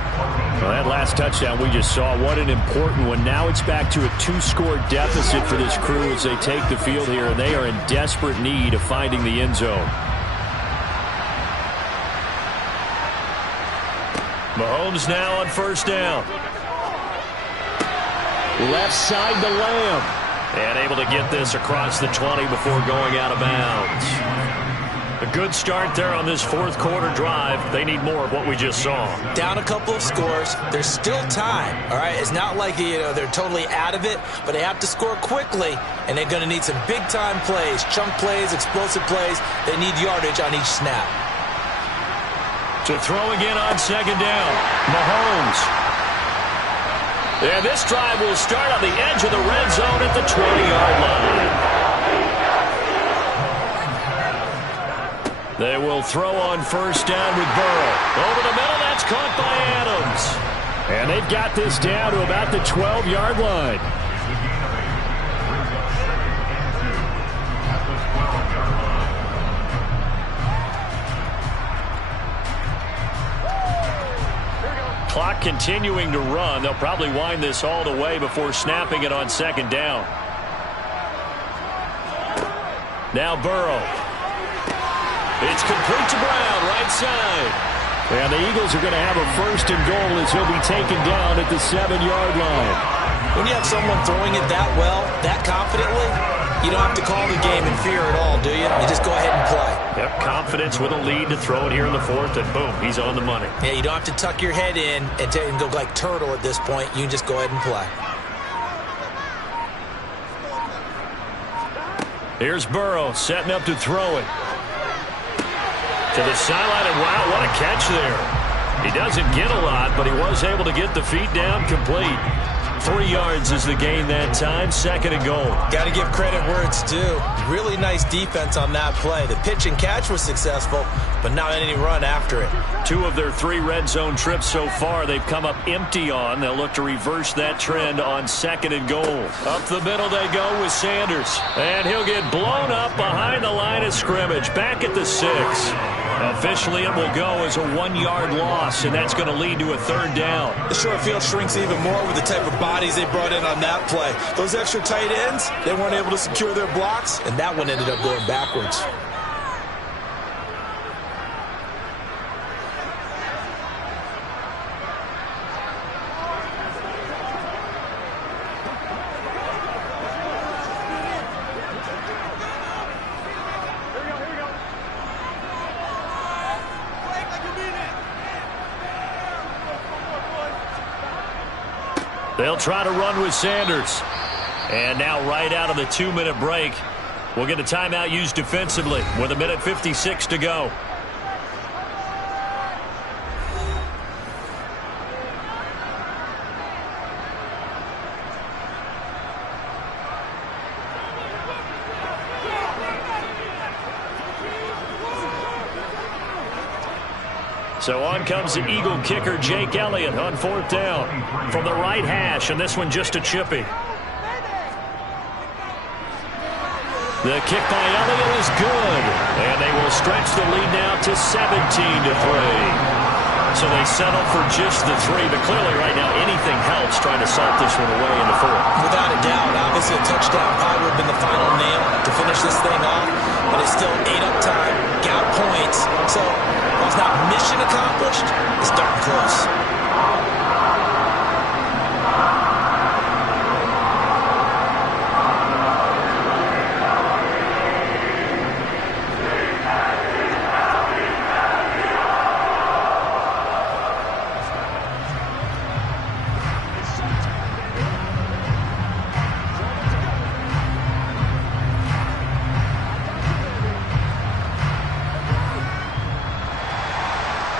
Well, that last touchdown we just saw, what an important one. Now it's back to a 2-score deficit for this crew as they take the field here, and they are in desperate need of finding the end zone. Mahomes now on 1st down. Left side to Lamb. And able to get this across the 20 before going out of bounds. A good start there on this 4th quarter drive. They need more of what we just saw. Down a couple of scores. There's still time, all right? It's not like, you know, they're totally out of it, but they have to score quickly, and they're going to need some big-time plays, chunk plays, explosive plays. They need yardage on each snap. To throw again on 2nd down. Mahomes. And this drive will start on the edge of the red zone at the 20-yard line. They will throw on first down with Burrow. Over the middle, that's caught by Adams. And they've got this down to about the 12-yard line. Clock continuing to run. They'll probably wind this all the way before snapping it on second down. Now Burrow. It's complete to Brown, right side. And the Eagles are going to have a first and goal as he'll be taken down at the 7-yard line. When you have someone throwing it that well, that confidently, you don't have to call the game in fear at all, do you? You just go ahead and play. Yep, confidence with a lead to throw it here in the fourth, and boom, he's on the money. Yeah, you don't have to tuck your head in and go like turtle at this point. You can just go ahead and play. Here's Burrow setting up to throw it. To the sideline, and wow, what a catch there. He doesn't get a lot, but he was able to get the feet down complete. 3 yards is the gain that time, second and goal. Got to give credit where it's due. Really nice defense on that play. The pitch and catch was successful, but not any run after it. 2 of their 3 red zone trips so far they've come up empty on. They'll look to reverse that trend on second and goal. Up the middle they go with Sanders. And he'll get blown up behind the line of scrimmage. Back at the 6. Officially, it will go as a 1-yard loss, and that's going to lead to a third down. The short field shrinks even more with the type of bodies they brought in on that play. Those extra tight ends, they weren't able to secure their blocks, and that one ended up going backwards. They'll try to run with Sanders. And now right out of the 2-minute break, we'll get a timeout used defensively with 1:56 to go. So on comes the Eagle kicker, Jake Elliott, on 4th down from the right hash, and this one just a chippy. The kick by Elliott is good, and they will stretch the lead now to 17-3. So they settle for just the 3, but clearly right now anything helps trying to salt this one away in the 4th. Without a doubt, obviously a touchdown probably would have been the final nail to finish this thing off, but it's still ate up time, got points, so while it's not mission accomplished, it's darn close.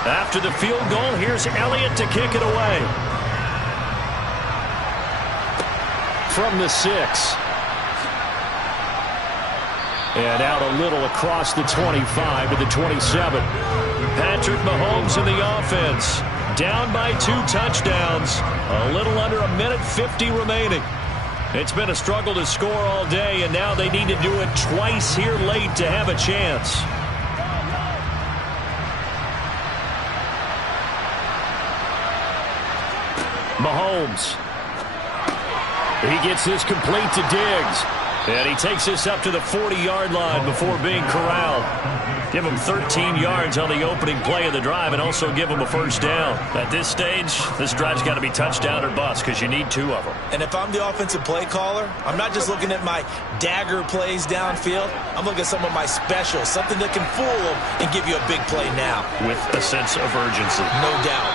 After the field goal, here's Elliott to kick it away. From the 6. And out a little across the 25 to the 27. Patrick Mahomes in the offense. Down by 2 touchdowns. A little under 1:50 remaining. It's been a struggle to score all day, and now they need to do it twice here late to have a chance. Mahomes. He gets this complete to Diggs. And he takes this up to the 40-yard line before being corralled. Give him 13 yards on the opening play of the drive and also give him a first down. At this stage, this drive's got to be touchdown or bust because you need 2 of them. And if I'm the offensive play caller, I'm not just looking at my dagger plays downfield. I'm looking at some of my specials, something that can fool them and give you a big play now. With a sense of urgency. No doubt.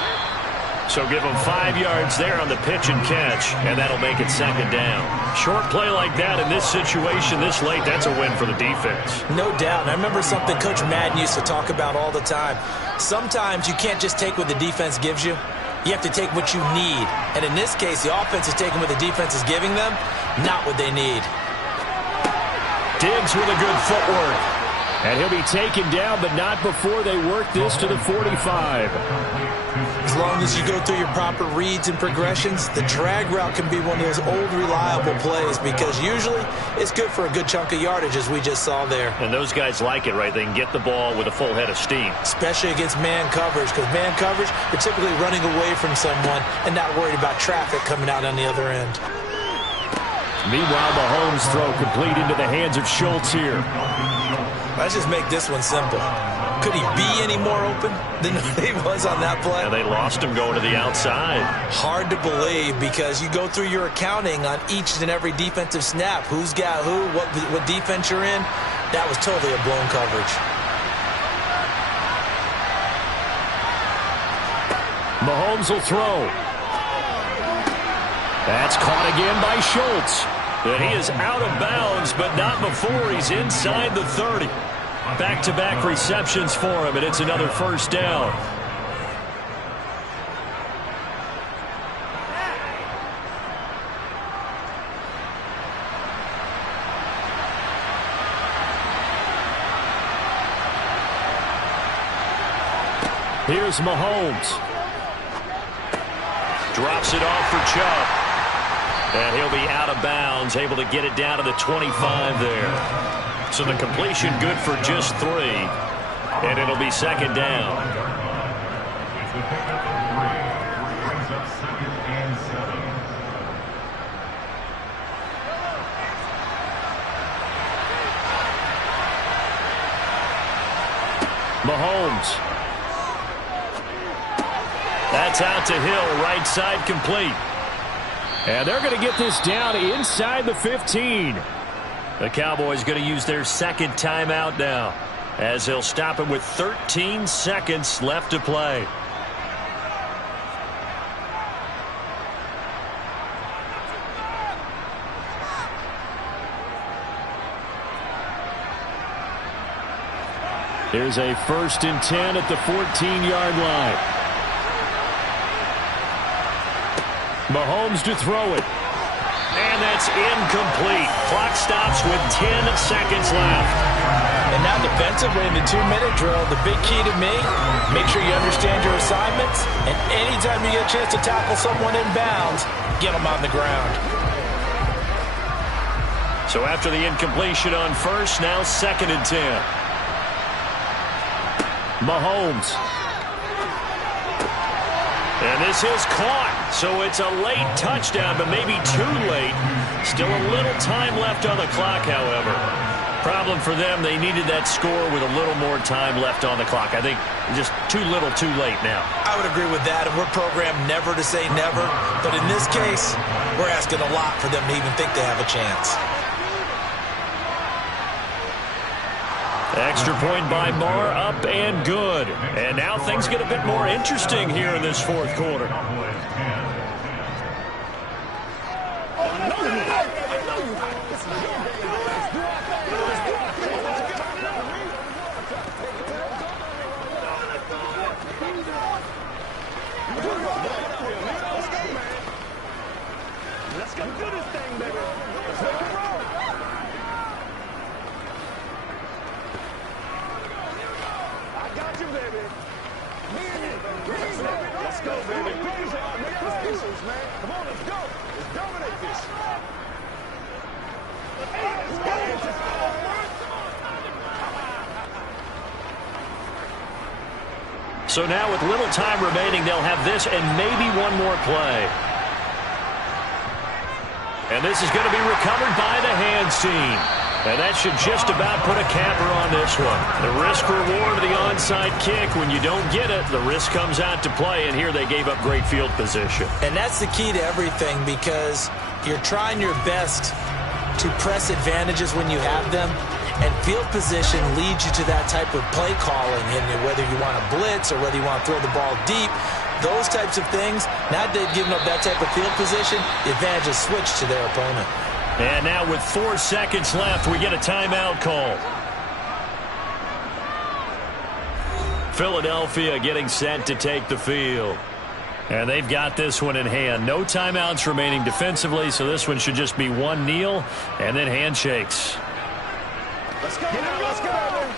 So give them 5 yards there on the pitch and catch, and that'll make it second down. Short play like that in this situation this late, that's a win for the defense. No doubt. And I remember something Coach Madden used to talk about all the time. Sometimes you can't just take what the defense gives you. You have to take what you need. And in this case, the offense is taking what the defense is giving them, not what they need. Diggs with a good footwork. And he'll be taken down, but not before they work this to the 45. As long as you go through your proper reads and progressions, the drag route can be one of those old, reliable plays because usually it's good for a good chunk of yardage, as we just saw there. And those guys like it, right? They can get the ball with a full head of steam. Especially against man coverage, because man coverage, they're typically running away from someone and not worried about traffic coming out on the other end. Meanwhile, Mahomes' throw complete into the hands of Schultz here. Let's just make this one simple. Could he be any more open than he was on that play? And they lost him going to the outside. Hard to believe because you go through your accounting on each and every defensive snap. Who's got who, what defense you're in. That was totally a blown coverage. Mahomes will throw. That's caught again by Schultz. And he is out of bounds, but not before he's inside the 30. Back-to-back receptions for him, and it's another first down. Here's Mahomes. Drops it off for Chubb. And he'll be out of bounds, able to get it down to the 25 there. So the completion good for just 3. And it'll be second down. It's the pickup of 3. Brings up 2nd and 7. Mahomes. That's out to Hill, right side complete. And they're going to get this down inside the 15. The Cowboys going to use their second timeout now as they'll stop it with 13 seconds left to play. Here's a 1st and 10 at the 14-yard line. Mahomes to throw it. And that's incomplete. Clock stops with 10 seconds left. And now defensively in the 2-minute drill, the big key to me, make sure you understand your assignments, and anytime you get a chance to tackle someone in bounds, get them on the ground. So after the incompletion on first, now 2nd and 10. Mahomes. And this is caught, so it's a late touchdown, but maybe too late. Still a little time left on the clock, however. Problem for them, they needed that score with a little more time left on the clock. I think just too little, too late now. I would agree with that, and we're programmed never to say never. But in this case, we're asking a lot for them to even think they have a chance. Extra point by Marr, up and good. And now things get a bit more interesting here in this 4th quarter. Let's go do this thing, baby. Let's make it roll. I got you, baby. Let's go, baby. Man. Come on, let's go. Let's dominate this. So now with little time remaining, they'll have this and maybe one more play. And this is going to be recovered by the hands team. And that should just about put a capper on this one. The risk-reward of the onside kick, when you don't get it, the risk comes out to play, and here they gave up great field position. And that's the key to everything because you're trying your best to press advantages when you have them, and field position leads you to that type of play calling, and whether you want to blitz or whether you want to throw the ball deep, those types of things, now they've given up that type of field position, the advantage is switched to their opponent. And now with 4 seconds left, we get a timeout call. Philadelphia getting set to take the field. And they've got this one in hand. No timeouts remaining defensively, so this one should just be one kneel and then handshakes. Let's go, let's go.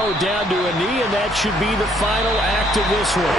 throw down to a knee, and that should be the final act of this one.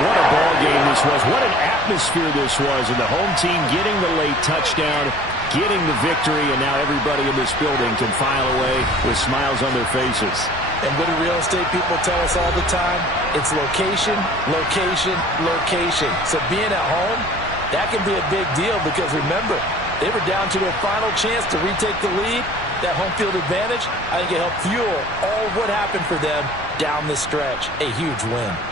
What a ball game this was. What an atmosphere this was. And the home team getting the late touchdown, getting the victory, and now everybody in this building can file away with smiles on their faces. And what do real estate people tell us all the time? It's location, location, location. So being at home, that can be a big deal because remember, they were down to their final chance to retake the lead. That home field advantage, I think it helped fuel all of what happened for them down the stretch. A huge win.